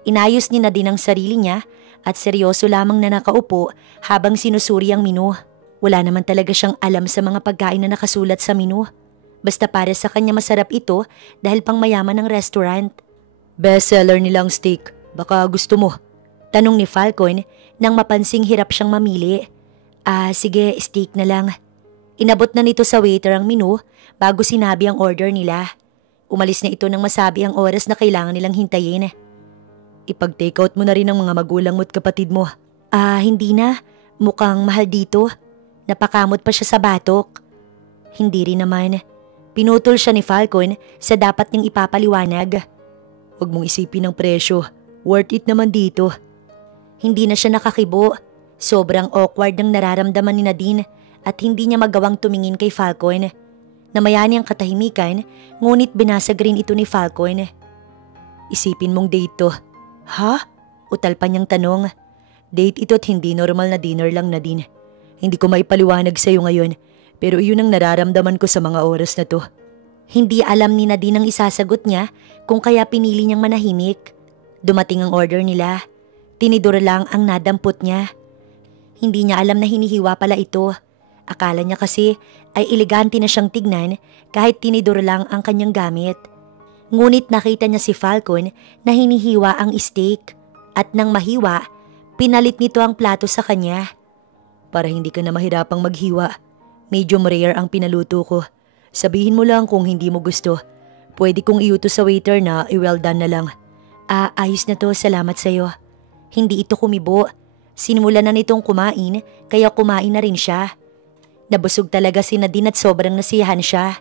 Inayos niya na din ang sarili niya at seryoso lamang na nakaupo habang sinusuri ang menu. Wala naman talaga siyang alam sa mga pagkain na nakasulat sa menu. Basta para sa kanya masarap ito dahil pang mayaman ng restaurant. Bestseller nilang steak. Baka gusto mo? Tanong ni Falcon nang mapansing hirap siyang mamili. Sige, steak na lang. Inabot na nito sa waiter ang menu bago sinabi ang order nila. Umalis na ito nang masabi ang oras na kailangan nilang hintayin. Ipag-takeout mo na rin ang mga magulang mo at kapatid mo. Hindi na. Mukhang mahal dito. Napakamot pa siya sa batok. Hindi rin naman. Pinutol siya ni Falcon sa dapat niyang ipapaliwanag. Huwag mong isipin ang presyo. Worth it naman dito. Hindi na siya nakakibo. Sobrang awkward ng nararamdaman ni Nadine at hindi niya magawang tumingin kay Falcon. Namayani ang katahimikan, ngunit binasag rin ito ni Falcon. Isipin mong date to. Ha? Utal pa niyang tanong. Date ito at hindi normal na dinner lang, Nadine. Hindi ko maipaliwanag sa'yo ngayon, pero iyon ang nararamdaman ko sa mga oras na to. Hindi alam ni Nadine ang isasagot niya kung kaya pinili niyang manahimik. Dumating ang order nila. Tinidor lang ang nadampot niya. Hindi niya alam na hinihiwa pala ito. Akala niya kasi ay elegante na siyang tignan kahit tinidor lang ang kanyang gamit. Ngunit nakita niya si Falcon na hinihiwa ang steak at nang mahiwa, pinalit nito ang plato sa kanya. Para hindi ka na mahirapang maghiwa, medium rare ang pinaluto ko. Sabihin mo lang kung hindi mo gusto. Pwede kong iutos sa waiter na i-well done na lang. Ayos na to, salamat sa'yo. Hindi ito kumibo. Sinimula na nitong kumain, kaya kumain na rin siya. Nabusog talaga si Nadine at sobrang nasiyahan siya.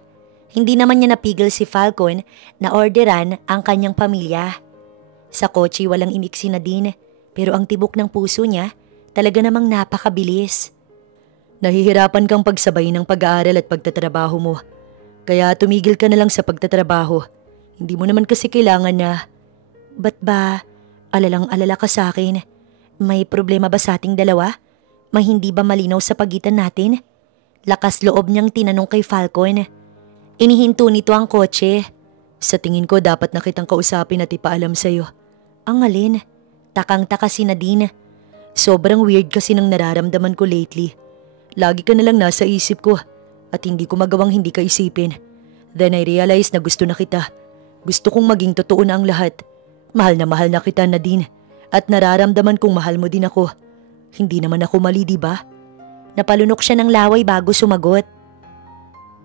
Hindi naman niya napigil si Falcon na orderan ang kanyang pamilya. Sa kotse walang imik si Nadine, pero ang tibok ng puso niya talaga namang napakabilis. Nahihirapan kang pagsabay ng pag-aaral at pagtatrabaho mo. Kaya tumigil ka na lang sa pagtatrabaho. Hindi mo naman kasi kailangan na... Ba't ba alalang-alala ka sa akin? May problema ba sa ating dalawa? May hindi ba malinaw sa pagitan natin? Lakas loob niyang tinanong kay Falcon. Inihinto nito ang kotse. Sa tingin ko dapat na kitang kausapin at ipaalam sa'yo. Ang alin? Takang-taka si Nadine. Sobrang weird kasi ng nararamdaman ko lately. Lagi ka nalang nasa isip ko at hindi ko magawang hindi ka isipin. Then I realized na gusto na kita. Gusto kong maging totoo na ang lahat. Mahal na kita, Nadine. At nararamdaman kong mahal mo din ako. Hindi naman ako mali, diba? Napalunok siya ng laway bago sumagot.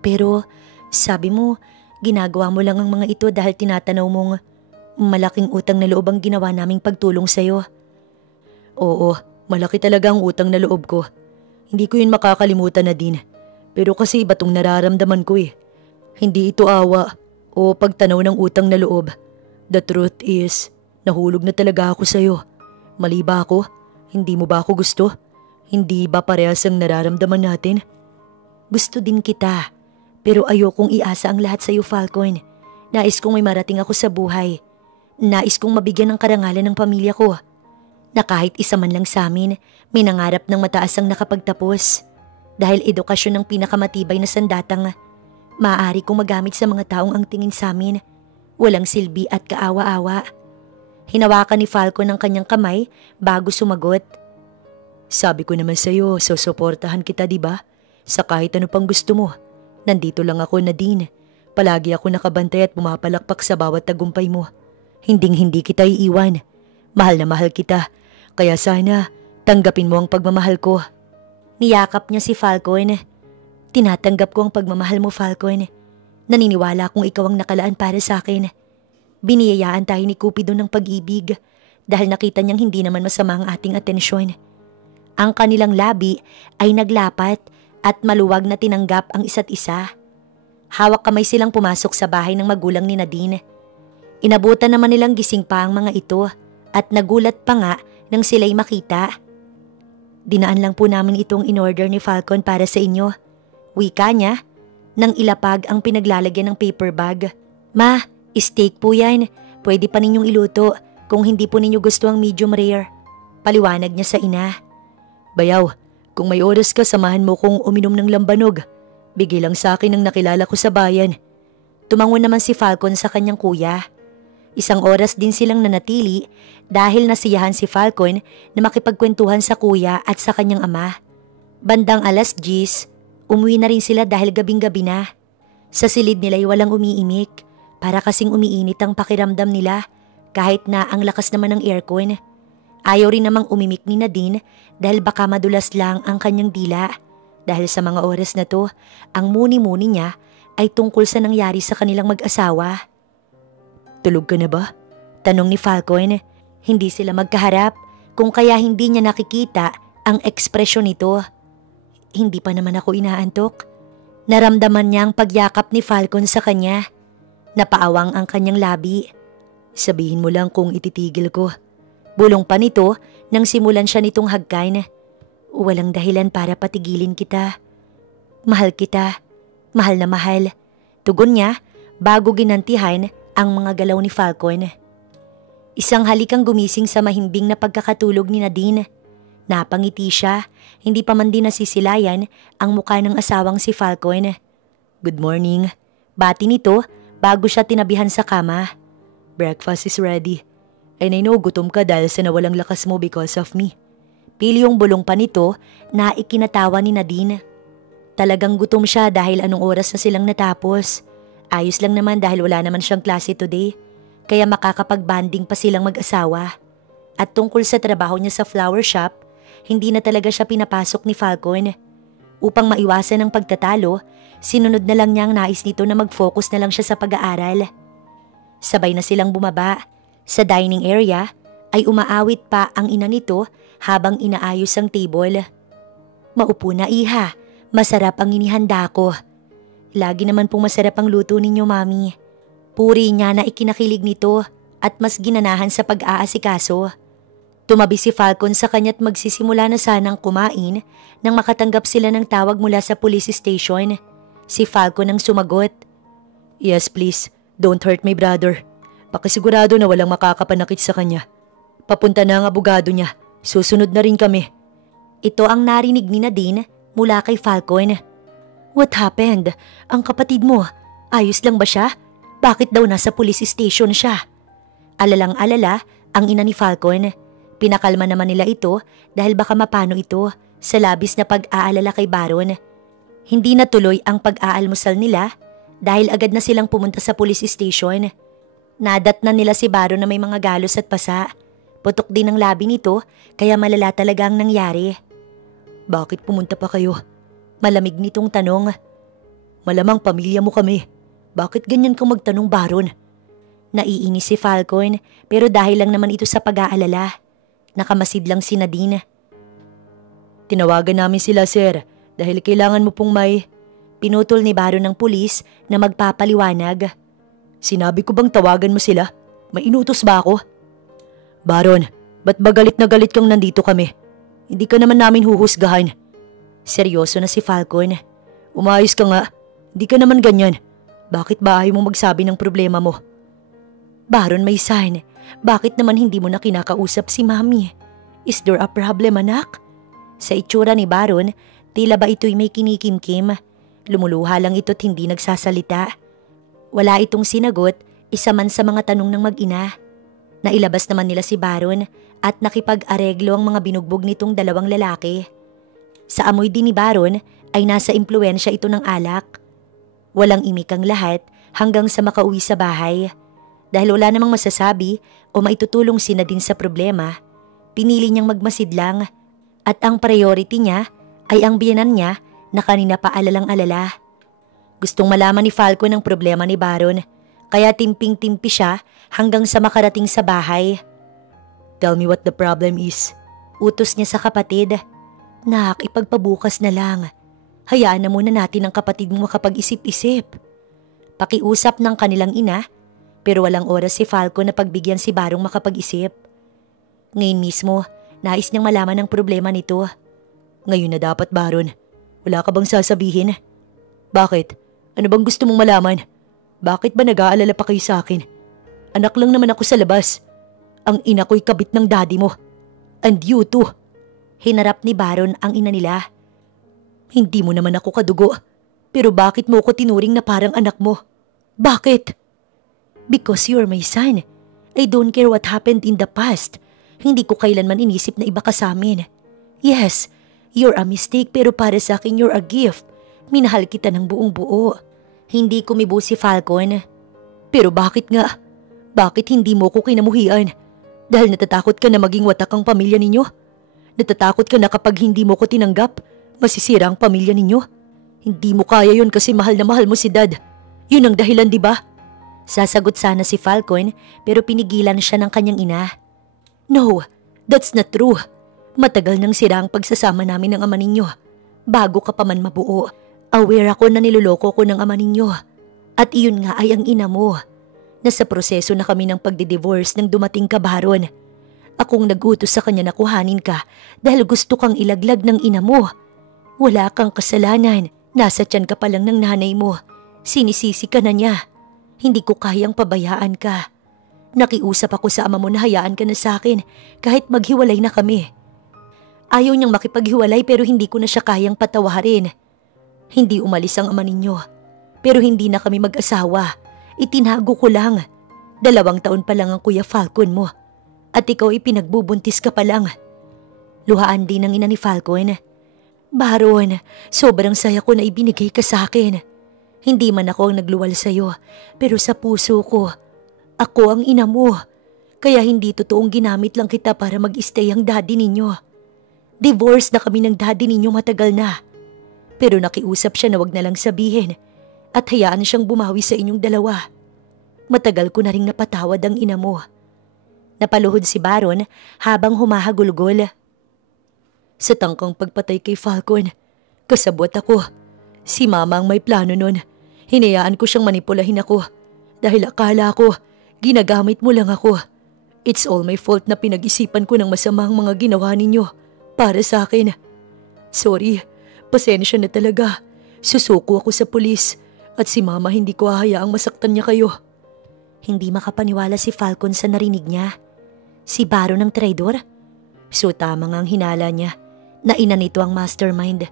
Pero sabi mo, ginagawa mo lang ang mga ito dahil tinatanaw mong malaking utang na loob ang ginawa naming pagtulong sa'yo. Oo, malaki talaga ang utang na loob ko. Hindi ko yun makakalimutan, Nadine. Pero kasi iba tong nararamdaman ko eh. Hindi ito awa o pagtanaw ng utang na loob. The truth is, nahulog na talaga ako sa'yo. Mali ba ako? Hindi mo ba ako gusto? Hindi ba parehas ang nararamdaman natin? Gusto din kita. Pero ayokong iasa ang lahat sa'yo, Falcon. Nais kong may marating ako sa buhay. Nais kong mabigyan ng karangalan ng pamilya ko. Na kahit isa man lang sa amin, may nangarap ng mataas ang nakapagtapos. Dahil edukasyon ng pinakamatibay na sandatang maaari kong magamit sa mga taong ang tingin sa amin. Walang silbi at kaawa-awa. Hinawakan ni Falcon ang kanyang kamay bago sumagot. Sabi ko naman sa'yo, susuportahan kita, diba? Sa kahit ano pang gusto mo. Nandito lang ako, Nadine. Palagi ako nakabantay at pumapalakpak sa bawat tagumpay mo. Hinding-hindi kita iiwan. Mahal na mahal kita. Kaya sana, tanggapin mo ang pagmamahal ko. Niyakap niya si Falcon. Tinatanggap ko ang pagmamahal mo, Falcon. Naniniwala kong ikaw ang nakalaan para sa akin. Biniyayaan tayo ni Cupido ng pag-ibig dahil nakita niyang hindi naman masama ang ating atensyon. Ang kanilang labi ay naglapat at maluwag na tinanggap ang isa't isa. Hawak kamay silang pumasok sa bahay ng magulang ni Nadine. Inabutan naman nilang gising pa ang mga ito at nagulat pa nga nang sila'y makita. Dinaan lang po namin itong in-order ni Falcon para sa inyo. Wika niya nang ilapag ang pinaglalagyan ng paper bag. Ma, steak po yan. Pwede pa ninyong iluto kung hindi po ninyo gusto ang medium rare. Paliwanag niya sa ina. Bayaw, kung may oras ka samahan mo kong uminom ng lambanog. Bigay lang sa akin ang nakilala ko sa bayan. Tumangon naman si Falcon sa kanyang kuya. Isang oras din silang nanatili dahil nasiyahan si Falcon na makipagkwentuhan sa kuya at sa kanyang ama. Bandang 10:00, umuwi na rin sila dahil gabing-gabi na. Sa silid nila'y walang umiimik, para kasing umiinit ang pakiramdam nila kahit na ang lakas naman ng aircon. Ayaw rin namang umimik ni Nadine dahil baka madulas lang ang kanyang dila. Dahil sa mga oras na to, ang muni-muni niya ay tungkol sa nangyari sa kanilang mag-asawa. Tulog ka na ba? Tanong ni Falcon. Hindi sila magkaharap kung kaya hindi niya nakikita ang ekspresyon nito. Hindi pa naman ako inaantok. Naramdaman niya ang pagyakap ni Falcon sa kanya. Napaawang ang kanyang labi. Sabihin mo lang kung ititigil ko. Bulong pa nito nang simulan siya nitong hagkan. Walang dahilan para patigilin kita. Mahal kita. Mahal na mahal. Tugon niya bago ginantihan ang mga galaw ni Falcon. Isang halikang gumising sa mahimbing na pagkakatulog ni Nadine. Napangiti siya, hindi pa man din nasisilayan ang mukha ng asawang si Falcon. Good morning. Bati nito bago siya tinabihan sa kama. Breakfast is ready. And I know gutom ka dahil sa nawalang lakas mo because of me. Pilyong bulong pa nito na ikinatawa ni Nadine. Talagang gutom siya dahil anong oras na silang natapos. Ayos lang naman dahil wala naman siyang klase today. Kaya makakapag-banding pa silang mag-asawa. At tungkol sa trabaho niya sa flower shop, hindi na talaga siya pinapasok ni Falcon. Upang maiwasan ang pagtatalo, sinunod na lang niya ang nais nito na mag-focus na lang siya sa pag-aaral. Sabay na silang bumaba. Sa dining area ay umaawit pa ang ina nito habang inaayos ang table. Maupo na, iha. Masarap ang inihanda ko. Lagi naman pong masarap ang luto ninyo, mami. Puri niya na ikinakilig nito at mas ginanahan sa pag-aasikaso. Tumabi si Falcon sa kanya't magsisimula na sanang kumain nang makatanggap sila ng tawag mula sa police station. Si Falcon ang sumagot. Yes, please. Don't hurt my brother. Pakisigurado na walang makakapanakit sa kanya. Papunta na ang abogado niya. Susunod na rin kami. Ito ang narinig ni Nadine mula kay Falcon. What happened? Ang kapatid mo, ayos lang ba siya? Bakit daw nasa police station siya? Alalang-alala ang ina ni Falcon. Pinakalma naman nila ito dahil baka mapano ito sa labis na pag-aalala kay Baron. Hindi natuloy ang pag-aalmusal nila dahil agad na silang pumunta sa police station. Nadat na nila si Baron na may mga galos at pasa. Putok din ang labi nito kaya malala talaga ang nangyari. Bakit pumunta pa kayo? Malamig nitong tanong. Malamang pamilya mo kami. Bakit ganyan kang magtanong, Baron? Naiinis si Falcon pero dahil lang naman ito sa pag-aalala. Nakamasid lang si Nadine. Tinawagan namin sila, sir, dahil kailangan mo pong may... Pinutol ni Baron ng pulis na magpapaliwanag. Sinabi ko bang tawagan mo sila? May inutos ba ako? Baron, ba't ba galit na galit kang nandito kami? Hindi ka naman namin huhusgahan. Seryoso na si Falcon. Umayos ka nga. Hindi ka naman ganyan. Bakit ba ayaw mong magsabi ng problema mo? Baron, may sign. Bakit naman hindi mo na kinakausap si Mami? Is there a problem, anak? Sa itsura ni Baron, tila ba ito'y may kinikimkim. Lumuluha lang ito't hindi nagsasalita. Wala itong sinagot, isa man sa mga tanong ng mag-ina. Nailabas naman nila si Baron at nakipag-areglo ang mga binugbog nitong dalawang lalaki. Sa amoy din ni Baron ay nasa impluensya ito ng alak. Walang imik ang lahat hanggang sa makauwi sa bahay. Dahil wala namang masasabi o maitutulong si Nadine sa problema, pinili niyang magmasid lang at ang priority niya ay ang biyenan niya na kanina pa alalang-alala. Gustong malaman ni Falcon ang problema ni Baron, kaya timping-timpi siya hanggang sa makarating sa bahay. Tell me what the problem is. Utos niya sa kapatid. Nak, ipagpabukas na lang. Hayaan na muna natin ang kapatid mo makapag-isip-isip. Pakiusap ng kanilang ina, pero walang oras si Falcon na pagbigyan si Barong makapag-isip. Ngayon mismo, nais niyang malaman ang problema nito. Ngayon na dapat, Baron. Wala ka bang sasabihin? Bakit? Ano bang gusto mong malaman? Bakit ba nag-aalala pa kayo sa akin? Anak lang naman ako sa labas. Ang ina ko'y kabit ng daddy mo. And you too. Hinarap ni Baron ang ina nila. Hindi mo naman ako kadugo. Pero bakit mo ko tinuring na parang anak mo? Bakit? Because you're my son. I don't care what happened in the past. Hindi ko kailanman inisip na iba ka sa amin. Yes, you're a mistake pero para sa akin you're a gift. Minahal kita ng buong buo. Hindi kumibo si Falcon. Pero bakit nga? Bakit hindi mo ko kinamuhian? Dahil natatakot ka na maging watak ang pamilya ninyo? Natatakot ka na kapag hindi mo ko tinanggap, masisira ang pamilya ninyo? Hindi mo kaya yun kasi mahal na mahal mo si Dad. Yun ang dahilan, di ba? Sasagot sana si Falcon pero pinigilan siya ng kanyang ina. No, that's not true. Matagal nang sira ang pagsasama namin ng ama ninyo. Bago ka pa man mabuo, aware ako na niloloko ko ng ama ninyo. At iyon nga ay ang ina mo. Nasa proseso na kami ng pagdi-divorce nang dumating ka, Baron. Akong nag-utos sa kanya na kuhanin ka dahil gusto kang ilaglag ng ina mo. Wala kang kasalanan. Nasa tiyan ka pa lang ng nanay mo. Sinisisi ka na niya. Hindi ko kayang pabayaan ka. Nakiusap ako sa ama mo na hayaan ka na sa akin kahit maghiwalay na kami. Ayaw niyang makipaghiwalay pero hindi ko na siya kayang patawarin. Hindi umalis ang ama ninyo. Pero hindi na kami mag-asawa. Itinago ko lang. 2 taon pa lang ang Kuya Falcon mo. At ikaw ipinagbubuntis ka pa lang. Luhaan din ng ina ni Falcon. Baron, sobrang saya ko na ibinigay ka sa akin. Hindi man ako ang nagluwal sa'yo, pero sa puso ko, ako ang ina mo. Kaya hindi totoong ginamit lang kita para mag-stay ang daddy ninyo. Divorce na kami ng daddy ninyo matagal na. Pero nakiusap siya na wag na lang sabihin at hayaan siyang bumawi sa inyong dalawa. Matagal ko na ring napatawad ang ina mo. Napaluhod si Baron habang humahagulgol. Sa tangkang pagpatay kay Falcon, kasabwat ako. Si Mama ang may plano nun. Hinayaan ko siyang manipulahin ako dahil akala ko ginagamit mo lang ako. It's all my fault na pinag-isipan ko ng masamang mga ginawa ninyo para sa akin. Sorry, pasensya na talaga. Susuko ako sa pulis at si Mama hindi ko hahayaang masaktan niya kayo. Hindi makapaniwala si Falcon sa narinig niya. Si Baron ang traidor? So tama nga ang hinala niya na ina nito ang mastermind.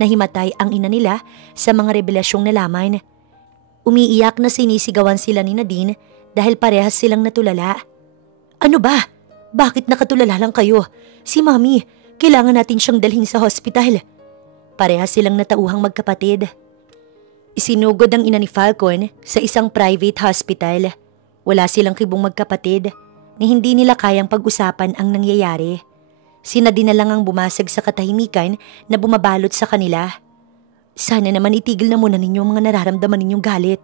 Nahimatay ang ina nila sa mga revelasyong nalaman. Umiiyak na sinisigawan sila ni Nadine dahil parehas silang natulala. Ano ba? Bakit nakatulala lang kayo? Si Mami, kailangan natin siyang dalhin sa hospital. Parehas silang natauhang magkapatid. Isinugod ang ina ni Falcon sa isang private hospital. Wala silang kibong magkapatid na hindi nila kayang pag-usapan ang nangyayari. Si Nadine na lang ang bumasag sa katahimikan na bumabalot sa kanila. Sana naman itigil na muna ninyo ang mga nararamdaman ninyong galit.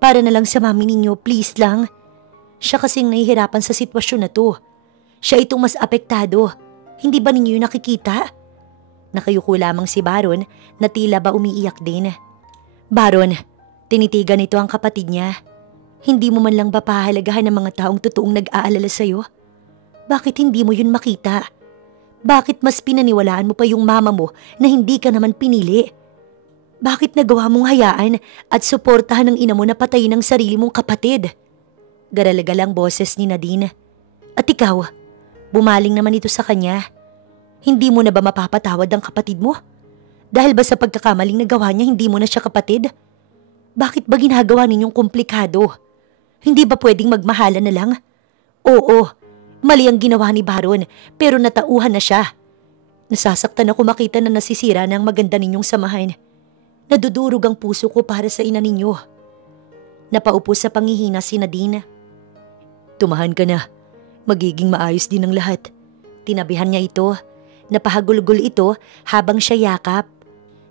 Para na lang sa mami ninyo, please lang. Siya kasing nahihirapan sa sitwasyon na to. Siya itong mas apektado. Hindi ba ninyo yung nakikita? Nakayuko lamang si Baron na tila ba umiiyak din. Baron, tinitigan nito ang kapatid niya. Hindi mo man lang ba pahalagahan ng mga taong totoong nag-aalala sa'yo? Bakit hindi mo yun makita? Bakit mas pinaniwalaan mo pa yung mama mo na hindi ka naman pinili? Bakit nagawa mong hayaan at suportahan ng ina mo na patayin ang sarili mong kapatid? Garalagalang boses ni Nadine. At ikaw, bumaling naman ito sa kanya. Hindi mo na ba mapapatawad ang kapatid mo? Dahil ba sa pagkakamaling nagawa niya hindi mo na siya kapatid? Bakit ba ginagawa ninyong komplikado? Hindi ba pwedeng magmahalan na lang? Oo, mali ang ginawa ni Baron pero natauhan na siya. Nasasaktan ako makita na nasisira na ang maganda ninyong samahan. Nadudurog ang puso ko para sa ina ninyo. Napaupo sa panghihina si Nadine. Tumahan ka na. Magiging maayos din ang lahat. Tinabihan niya ito. Napahagulgol ito habang siya yakap.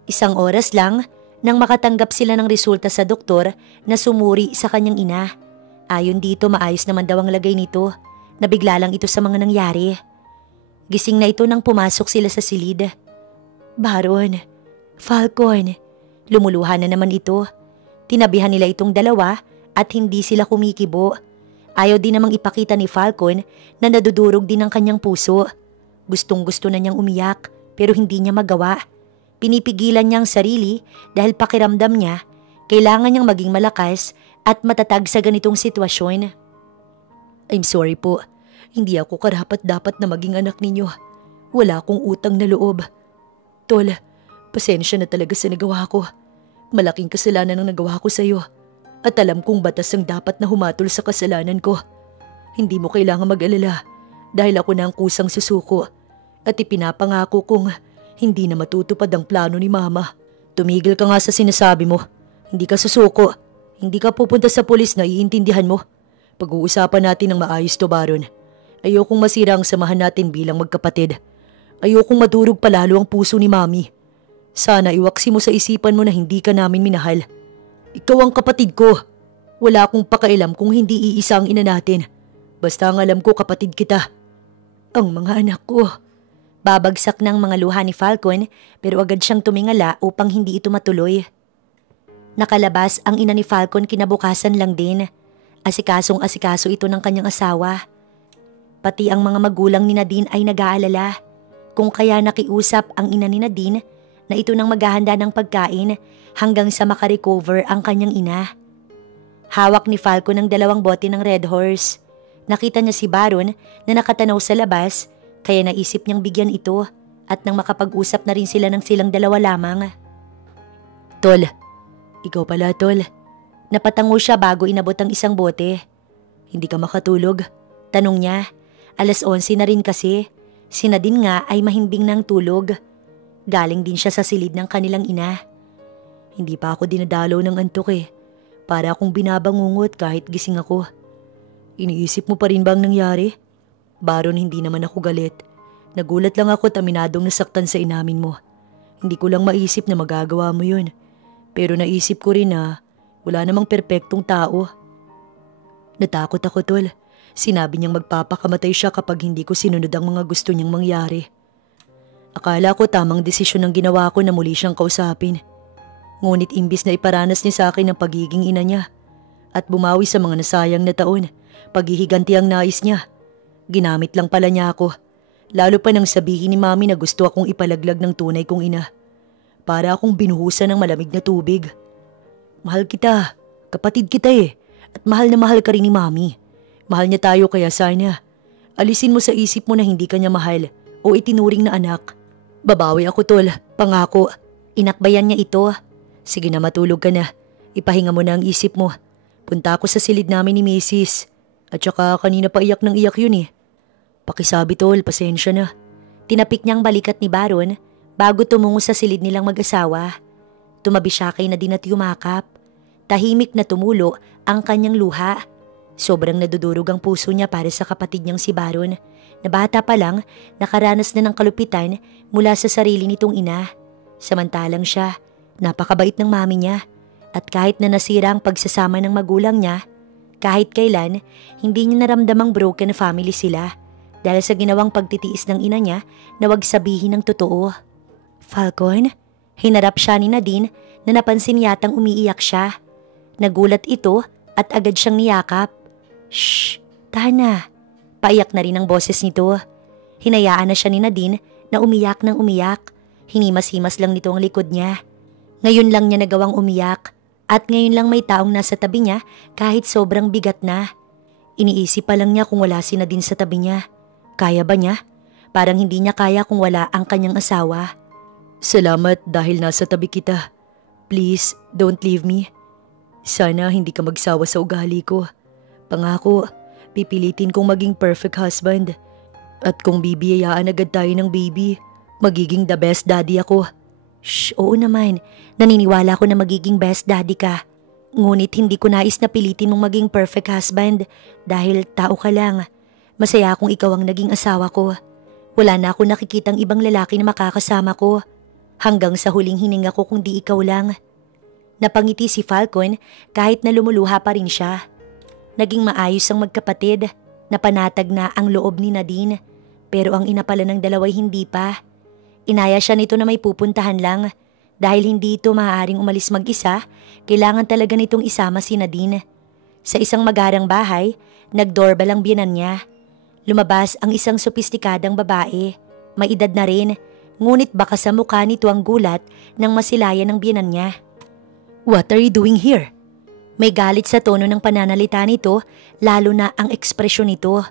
1 oras lang nang makatanggap sila ng resulta sa doktor na sumuri sa kanyang ina. Ayon dito, maayos naman daw ang lagay nito. Nabigla lang ito sa mga nangyari. Gising na ito nang pumasok sila sa silid. Baron, Falcon, lumuluha na naman ito. Tinabihan nila itong dalawa at hindi sila kumikibo. Ayaw din namang ipakita ni Falcon na nadudurog din ang kanyang puso. Gustong-gusto na niyang umiyak pero hindi niya magawa. Pinipigilan niya ang sarili dahil pakiramdam niya kailangan niyang maging malakas at matatag sa ganitong sitwasyon. I'm sorry po. Hindi ako karapat-dapat na maging anak ninyo. Wala akong utang na loob. Tol, pasensya na talaga sa nagawa ko. Malaking kasalanan ang nagawa ko sa iyo. At alam kong batas ang dapat na humatol sa kasalanan ko. Hindi mo kailangan mag-alala dahil ako na ang kusang susuko. At ipinapangako kong hindi na matutupad ang plano ni Mama. Tumigil ka nga sa sinasabi mo. Hindi ka susuko. Hindi ka pupunta sa pulis na iintindihan mo. Pag-uusapan natin ng maayos to, Baron. Ayokong masira ang samahan natin bilang magkapatid. Ayokong madurog palalo ang puso ni Mami. Sana iwaksi mo sa isipan mo na hindi ka namin minahal. Ikaw ang kapatid ko. Wala akong pakailam kung hindi iisa ang ina natin. Basta ang alam ko kapatid kita. Ang mga anak ko. Babagsak ng mga luha ni Falcon pero agad siyang tumingala upang hindi ito matuloy. Nakalabas ang ina ni Falcon kinabukasan lang din. Asikasong-asikaso ito ng kanyang asawa. Pati ang mga magulang ni Nadine ay nag-aalala. Kung kaya nakiusap ang ina ni Nadine na ito nang maghahanda ng pagkain hanggang sa makarecover ang kanyang ina. Hawak ni Falcon ang 2 bote ng Red Horse. Nakita niya si Baron na nakatanaw sa labas kaya naisip niyang bigyan ito at nang makapag-usap na rin sila ng silang 2 lamang. Tol, ikaw pala tol. Napatango siya bago inabot ang 1 bote. Hindi ka makatulog? Tanong niya. 11:00 na rin kasi. Si Nadine nga ay mahimbing ng tulog. Galing din siya sa silid ng kanilang ina. Hindi pa ako dinadalaw ng antok eh. Para akong binabangungot kahit gising ako. Iniisip mo pa rin bang nangyari? Baron, hindi naman ako galit. Nagulat lang ako at aminadong nasaktan sa inamin mo. Hindi ko lang maisip na magagawa mo yun. Pero naisip ko rin na wala namang perpektong tao. Natakot ako, tol. Sinabi niyang magpapakamatay siya kapag hindi ko sinunod ang mga gusto niyang mangyari. Akala ko tamang desisyon ang ginawa ko na muli siyang kausapin. Ngunit imbis na iparanas niya sa akin ang pagiging ina niya at bumawi sa mga nasayang na taon, paghihiganti ang nais niya. Ginamit lang pala niya ako, lalo pa nang sabihin ni Mami na gusto akong ipalaglag ng tunay kong ina. Para akong binuhusan ng malamig na tubig. Mahal kita, kapatid kita eh, at mahal na mahal ka rin ni Mami. Mahal niya tayo kaya sana alisin mo sa isip mo na hindi ka niya mahal o itinuring na anak. Babawi ako tol, pangako. Inakbayan niya ito. Sige na, matulog ka na. Ipahinga mo na ang isip mo. Punta ako sa silid namin ni Mrs. At saka kanina pa iyak ng iyak yun eh. Pakisabi tol, pasensya na. Tinapik niyang balikat ni Baron bago tumungo sa silid nilang mag-asawa. Tumabi siya kay Nadine at yumakap. Tahimik na tumulo ang kanyang luha. Sobrang nadudurog ang puso niya para sa kapatid niyang si Baron na bata pa lang nakaranas na ng kalupitan mula sa sarili nitong ina. Samantalang siya, napakabait ng mami niya at kahit na nasira ang pagsasama ng magulang niya, kahit kailan hindi niya naramdamang broken family sila dahil sa ginawang pagtitiis ng ina niya na wag sabihin ng totoo. Falcon, hinarap siya ni Nadine na napansin yatang umiiyak siya. Nagulat ito at agad siyang niyakap. Shh, tahan na. Paiyak na rin ang boses nito. Hinayaan na siya ni Nadine na umiyak ng umiyak. Hinimas-himas lang nito ang likod niya. Ngayon lang niya nagawang umiyak at ngayon lang may taong nasa tabi niya kahit sobrang bigat na. Iniisip pa lang niya kung wala si Nadine sa tabi niya. Kaya ba niya? Parang hindi niya kaya kung wala ang kanyang asawa. Salamat dahil nasa tabi kita. Please, don't leave me. Sana hindi ka magsawa sa ugali ko. Pangako, pipilitin kong maging perfect husband. At kung bibiyayaan agad tayo ng baby, magiging the best daddy ako. Shh, oo naman. Naniniwala ko na magiging best daddy ka. Ngunit hindi ko nais na pilitin mong maging perfect husband dahil tao ka lang. Masaya akong ikaw ang naging asawa ko. Wala na ako nakikitang ibang lalaki na makakasama ko. Hanggang sa huling hininga ko kung di ikaw lang. Napangiti si Falcon kahit na lumuluha pa rin siya. Naging maayos ang magkapatid. Napanatag na ang loob ni Nadine. Pero ang ina pala ng dalawa'y hindi pa. Inaya siya nito na may pupuntahan lang. Dahil hindi ito maaaring umalis mag-isa, kailangan talaga nitong isama si Nadine. Sa isang magarang bahay, nag-doorbell ang biyenan niya. Lumabas ang isang sopistikadang babae. May edad na rin, ngunit baka sa mukha nito ang gulat nang masilayan ng biyenan niya. "What are you doing here?" May galit sa tono ng pananalita nito, lalo na ang ekspresyon nito.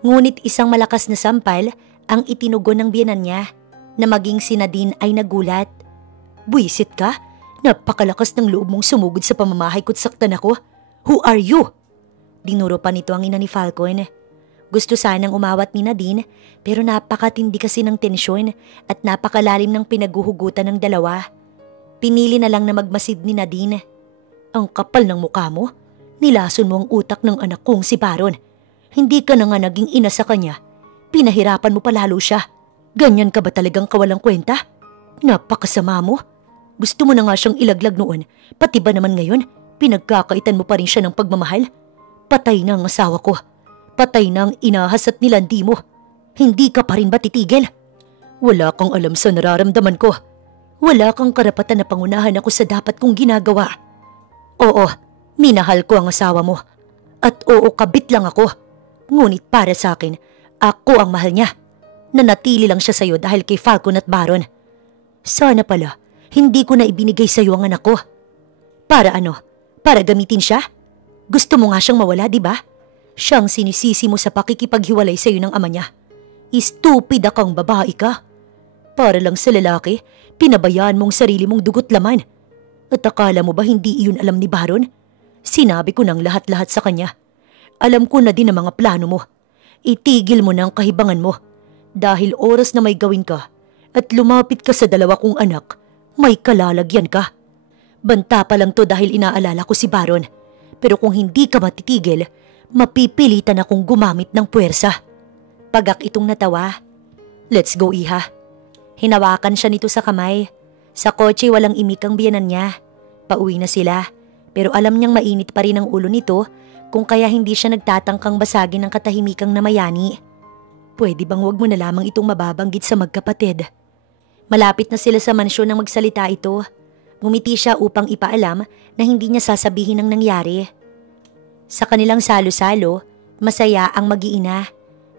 Ngunit isang malakas na sampal ang itinugon ng biyenan niya, na maging si Nadine ay nagulat. "Buisit ka? Napakalakas ng loob mong sumugod sa pamamahay ko't saktan ako. Who are you?" Dinuro pa nito ang ina ni Falcon. Gusto sanang umawat ni Nadine pero napakatindi kasi ng tensyon at napakalalim ng pinaghuhugutan ng dalawa. Pinili na lang na magmasid ni Nadine. "Ang kapal ng mukha mo. Nilason mo ang utak ng anak kong si Baron. Hindi ka na nga naging ina sa kanya. Pinahirapan mo palalo siya. Ganyan ka ba talagang kawalang kwenta? Napakasama mo. Gusto mo na nga siyang ilaglag noon, pati ba naman ngayon, pinagkakaitan mo pa rin siya ng pagmamahal? Patay na ang asawa ko. Patay na ang inahas at nilandi mo. Hindi ka pa rin ba titigil? Wala kang alam sa nararamdaman ko. Wala kang karapatan na pangunahan ako sa dapat kong ginagawa. Oo, minahal ko ang asawa mo. At oo, kabit lang ako. Ngunit para sa akin, ako ang mahal niya. Nanatili lang siya sa'yo dahil kay Falcon at Baron. Sana pala, hindi ko na ibinigay sa'yo ang anak ko. Para ano? Para gamitin siya? Gusto mo nga siyang mawala, di ba? Siyang sinisisi mo sa pakikipaghiwalay sa'yo ng ama niya. Istupida kang babae ka. Para lang sa lalaki, pinabayaan mong sarili mong dugot laman. At akala mo ba hindi iyon alam ni Baron? Sinabi ko ng lahat-lahat sa kanya. Alam ko na din ang mga plano mo. Itigil mo na ang kahibangan mo. Dahil oras na may gawin ka at lumapit ka sa dalawa kong anak, may kalalagyan ka. Banta pa lang to dahil inaalala ko si Baron. Pero kung hindi ka matitigil, mapipilitan akong gumamit ng puwersa. Pagak itong natawa. Let's go, iha. Hinawakan siya nito sa kamay. Sa kotse walang imik ang biyenan niya. Pauwi na sila. Pero alam niyang mainit pa rin ang ulo nito kung kaya hindi siya nagtatangkang basagin ng katahimikang namayani. Pwede bang wag mo na lamang itong mababanggit sa magkapatid? Malapit na sila sa mansyon nang magsalita ito. Ngumiti siya upang ipaalam na hindi niya sasabihin ang nangyari. Sa kanilang salo-salo, masaya ang mag-iina.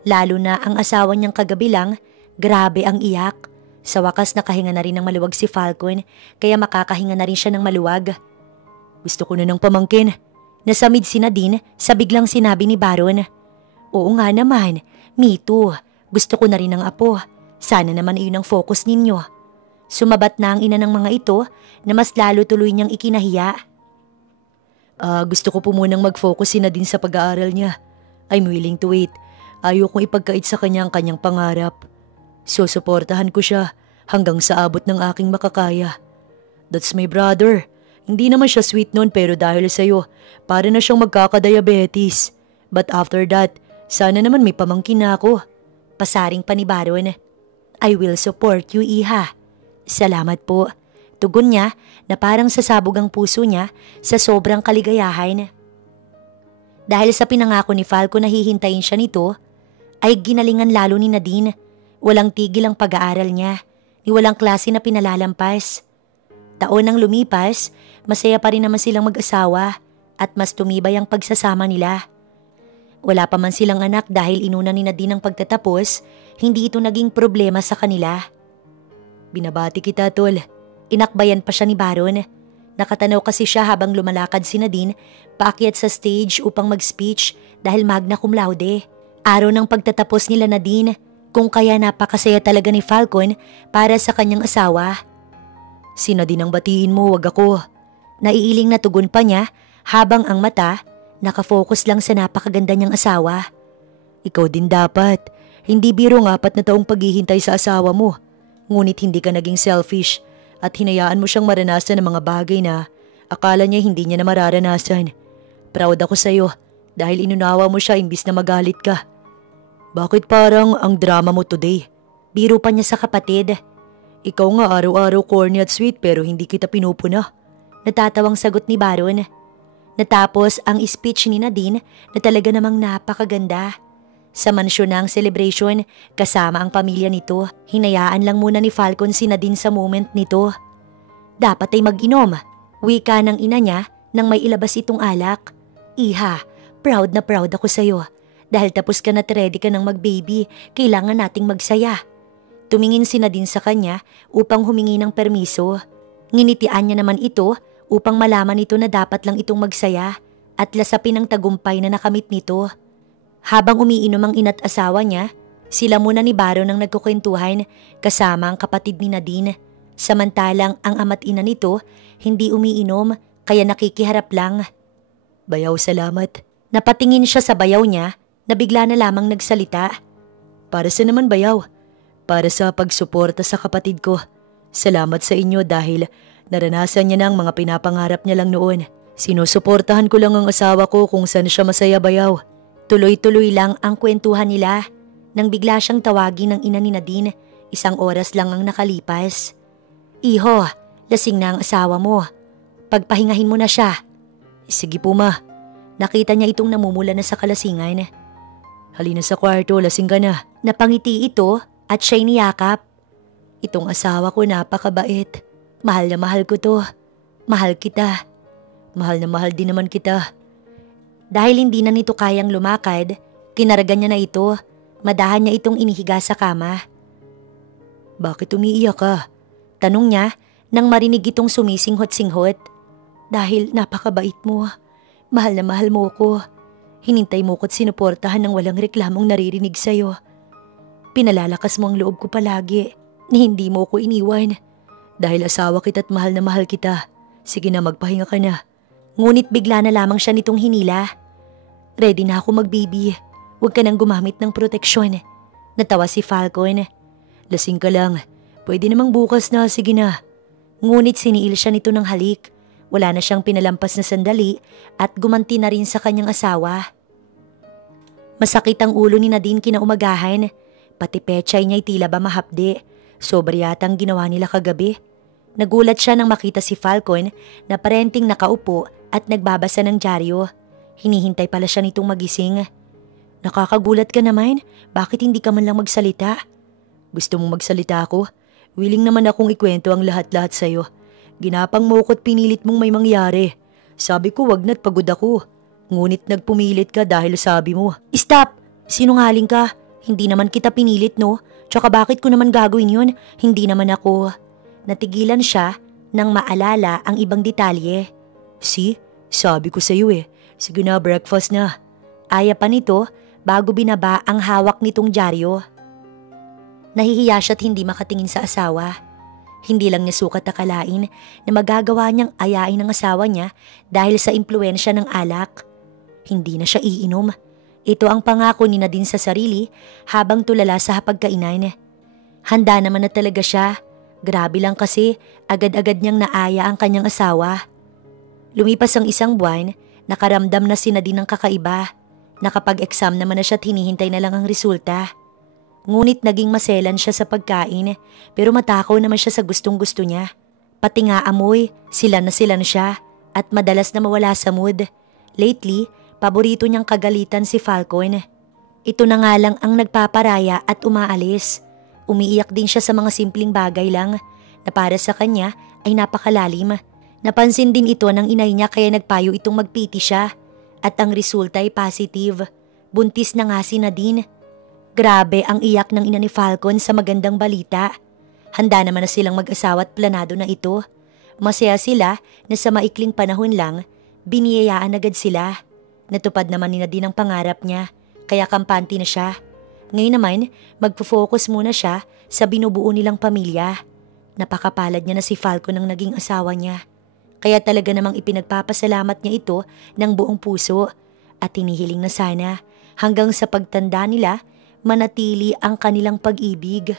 Lalo na ang asawa niyang kagabi lang, grabe ang iyak. Sa wakas nakahinga na rin ng maluwag si Falcon, kaya makakahinga na rin siya ng maluwag. Gusto ko na ng pamangkin. Nasamid si Nadine sa biglang sinabi ni Baron. Oo nga naman, me too. Gusto ko na rin ng apo. Sana naman iyon ang focus ninyo. Sumabat na ang ina ng mga ito na mas lalo tuloy niyang ikinahiya. Gusto ko po munang mag-focus si Nadine sa pag-aaral niya. I'm willing to wait. Ayaw kong ipagkait sa kanya ang kanyang pangarap. Susuportahan ko siya hanggang sa abot ng aking makakaya. That's my brother. Hindi naman siya sweet noon pero dahil sa'yo, para na siyang magkakadiabetes. But after that, sana naman may pamangkin na ako. Pasaring pa ni Baron. I will support you, iha. Salamat po. Tugon niya na parang sasabog ang puso niya sa sobrang kaligayahan. Dahil sa pinangako ni Falco na hihintayin siya nito, ay ginalingan lalo ni Nadine. Walang tigil ang pag-aaral niya, ni walang klase na pinalalampas. Taon nang lumipas, masaya pa rin naman silang mag-asawa at mas tumibay ang pagsasama nila. Wala pa man silang anak dahil inuna ni Nadine ang pagtatapos, hindi ito naging problema sa kanila. Binabati kita, tol. Inakbayan pa siya ni Baron. Nakatanaw kasi siya habang lumalakad si Nadine paakyat sa stage upang mag-speech dahil magna cum laude. Araw ng pagtatapos nila Nadine, kung kaya napakasaya talaga ni Falcon para sa kanyang asawa. Si Nadine ang batiin mo, wag ako. Naiiling na tugon pa niya habang ang mata nakafocus lang sa napakaganda niyang asawa. Ikaw din dapat. Hindi biro ng 4 na taong paghihintay sa asawa mo. Ngunit hindi ka naging selfish at hinayaan mo siyang maranasan ng mga bagay na Akala niya hindi niya na mararanasan. Proud ako sa'yo dahil inunawa mo siya imbis na magalit ka. Bakit parang ang drama mo today? Biro pa niya sa kapatid. Ikaw nga araw-araw corny at sweet pero hindi kita pinupuna. Natatawang sagot ni Baron. Natapos ang speech ni Nadine na talaga namang napakaganda. Sa mansyon ng celebration, kasama ang pamilya nito, hinayaan lang muna ni Falcon si Nadine sa moment nito. Dapat ay mag-inom, wika ng ina niya nang may ilabas itong alak. Iha, proud na proud ako sa'yo. Dahil tapos ka na at ready ka ng mag-baby, kailangan nating magsaya. Tumingin si Nadine sa kanya upang humingi ng permiso. Nginitian niya naman ito upang malaman nito na dapat lang itong magsaya at lasapin ang tagumpay na nakamit nito. Habang umiinom ang ina't asawa niya, sila muna ni Baron ang nagkukwentuhan kasama ang kapatid ni Nadine. Samantalang ang ama't ina nito hindi umiinom kaya nakikiharap lang. Bayaw, salamat. Napatingin siya sa bayaw niya na bigla na lamang nagsalita. Para sa naman bayaw? Para sa pagsuporta sa kapatid ko. Salamat sa inyo dahil naranasan niya na ang mga pinapangarap niya lang noon. Sinusuportahan ko lang ang asawa ko kung saan siya masaya, bayaw. Tuloy-tuloy lang ang kwentuhan nila nang bigla siyang tawagin ng ina ni Nadine. 1 oras lang ang nakalipas. Iho, lasing na ang asawa mo. Pagpahingahin mo na siya. Sige po, ma. Nakita niya itong namumula na sa kalasingan. Halina sa kwarto, lasing ka na. Napangiti ito at siya'y niyakap. Itong asawa ko napakabait. Mahal na mahal ko to. Mahal kita. Mahal na mahal din naman kita. Dahil hindi na nito kayang lumakad, kinaragan niya na ito. Madahan niya itong inihiga sa kama. Bakit umiiyak ka? Tanong niya nang marinig itong sumisinghot-singhot. Dahil napakabait mo. Mahal na mahal mo ko. Hinintay mo ko't sinuportahan ng walang reklamong naririnig sa'yo. Pinalalakas mo ang loob ko palagi ni hindi mo ko iniwan. Dahil asawa kita't mahal na mahal kita. Sige na, magpahinga ka na. Ngunit bigla na lamang siya nitong hinila. Ready na ako mag-baby. Huwag ka nang gumamit ng proteksyon. Natawa si Falcon. Lasing ka lang. Pwede namang bukas na, sige na. Ngunit siniil siya nito ng halik. Wala na siyang pinalampas na sandali at gumanti na rin sa kanyang asawa. Masakit ang ulo ni Nadine kinaumagahan. Pati pechay niya'y tila ba mahapde. Sobra yatang ginawa nila kagabi. Nagulat siya nang makita si Falcon na parenting nakaupo at nagbabasa ng dyaryo. Hinihintay pala siya nitong magising. Nakakagulat ka naman, bakit hindi ka man lang magsalita? Gusto mong magsalita ako? Willing naman akong ikwento ang lahat-lahat sa'yo. Ginapang mo ko't pinilit mong may mangyari. Sabi ko wag na't pagod ako. Ngunit nagpumilit ka dahil sabi mo. Stop! Sinungaling ka. Hindi naman kita pinilit, no? Tsaka bakit ko naman gagawin yun? Hindi naman ako. Natigilan siya nang maalala ang ibang detalye. See? Sabi ko sa'yo eh. Sige na, breakfast na. Aya pa nito bago binaba ang hawak nitong dyaryo. Nahihiya siya't hindi makatingin sa asawa. Hindi lang niya sukat akalain na magagawa niyang ayain ang asawa niya dahil sa impluensya ng alak. Hindi na siya iinom. Ito ang pangako ni Nadine sa sarili habang tulala sa hapagkainan. Handa naman na talaga siya. Grabe lang kasi agad-agad niyang naaya ang kanyang asawa. Lumipas ang 1 buwan, nakaramdam na si Nadine ng kakaiba. Nakapag-exam naman na siya at hinihintay na lang ang resulta. Ngunit naging maselan siya sa pagkain pero matakaw naman siya sa gustong-gusto niya. Pati nga amoy, silan na siya at madalas na mawala sa mood. Lately, paborito niyang kagalitan si Falcon. Ito na nga lang ang nagpaparaya at umaalis. Umiiyak din siya sa mga simpleng bagay lang na para sa kanya ay napakalalim. Napansin din ito ng inay niya kaya nagpayo itong magpiti siya at ang resulta ay positive. Buntis na nga si Nadine. Grabe ang iyak ng ina ni Falcon sa magandang balita. Handa naman na silang mag-asawa at planado na ito. Masaya sila na sa maikling panahon lang, biniyayaan agad sila. Natupad naman ni Nadine ang pangarap niya kaya kampante na siya. Ngayon naman, magpo-focus muna siya sa binubuo nilang pamilya. Napakapalad niya na si Falcon ang naging asawa niya. Kaya talaga namang ipinagpapasalamat niya ito ng buong puso at hinihiling na sana hanggang sa pagtanda nila manatili ang kanilang pag-ibig.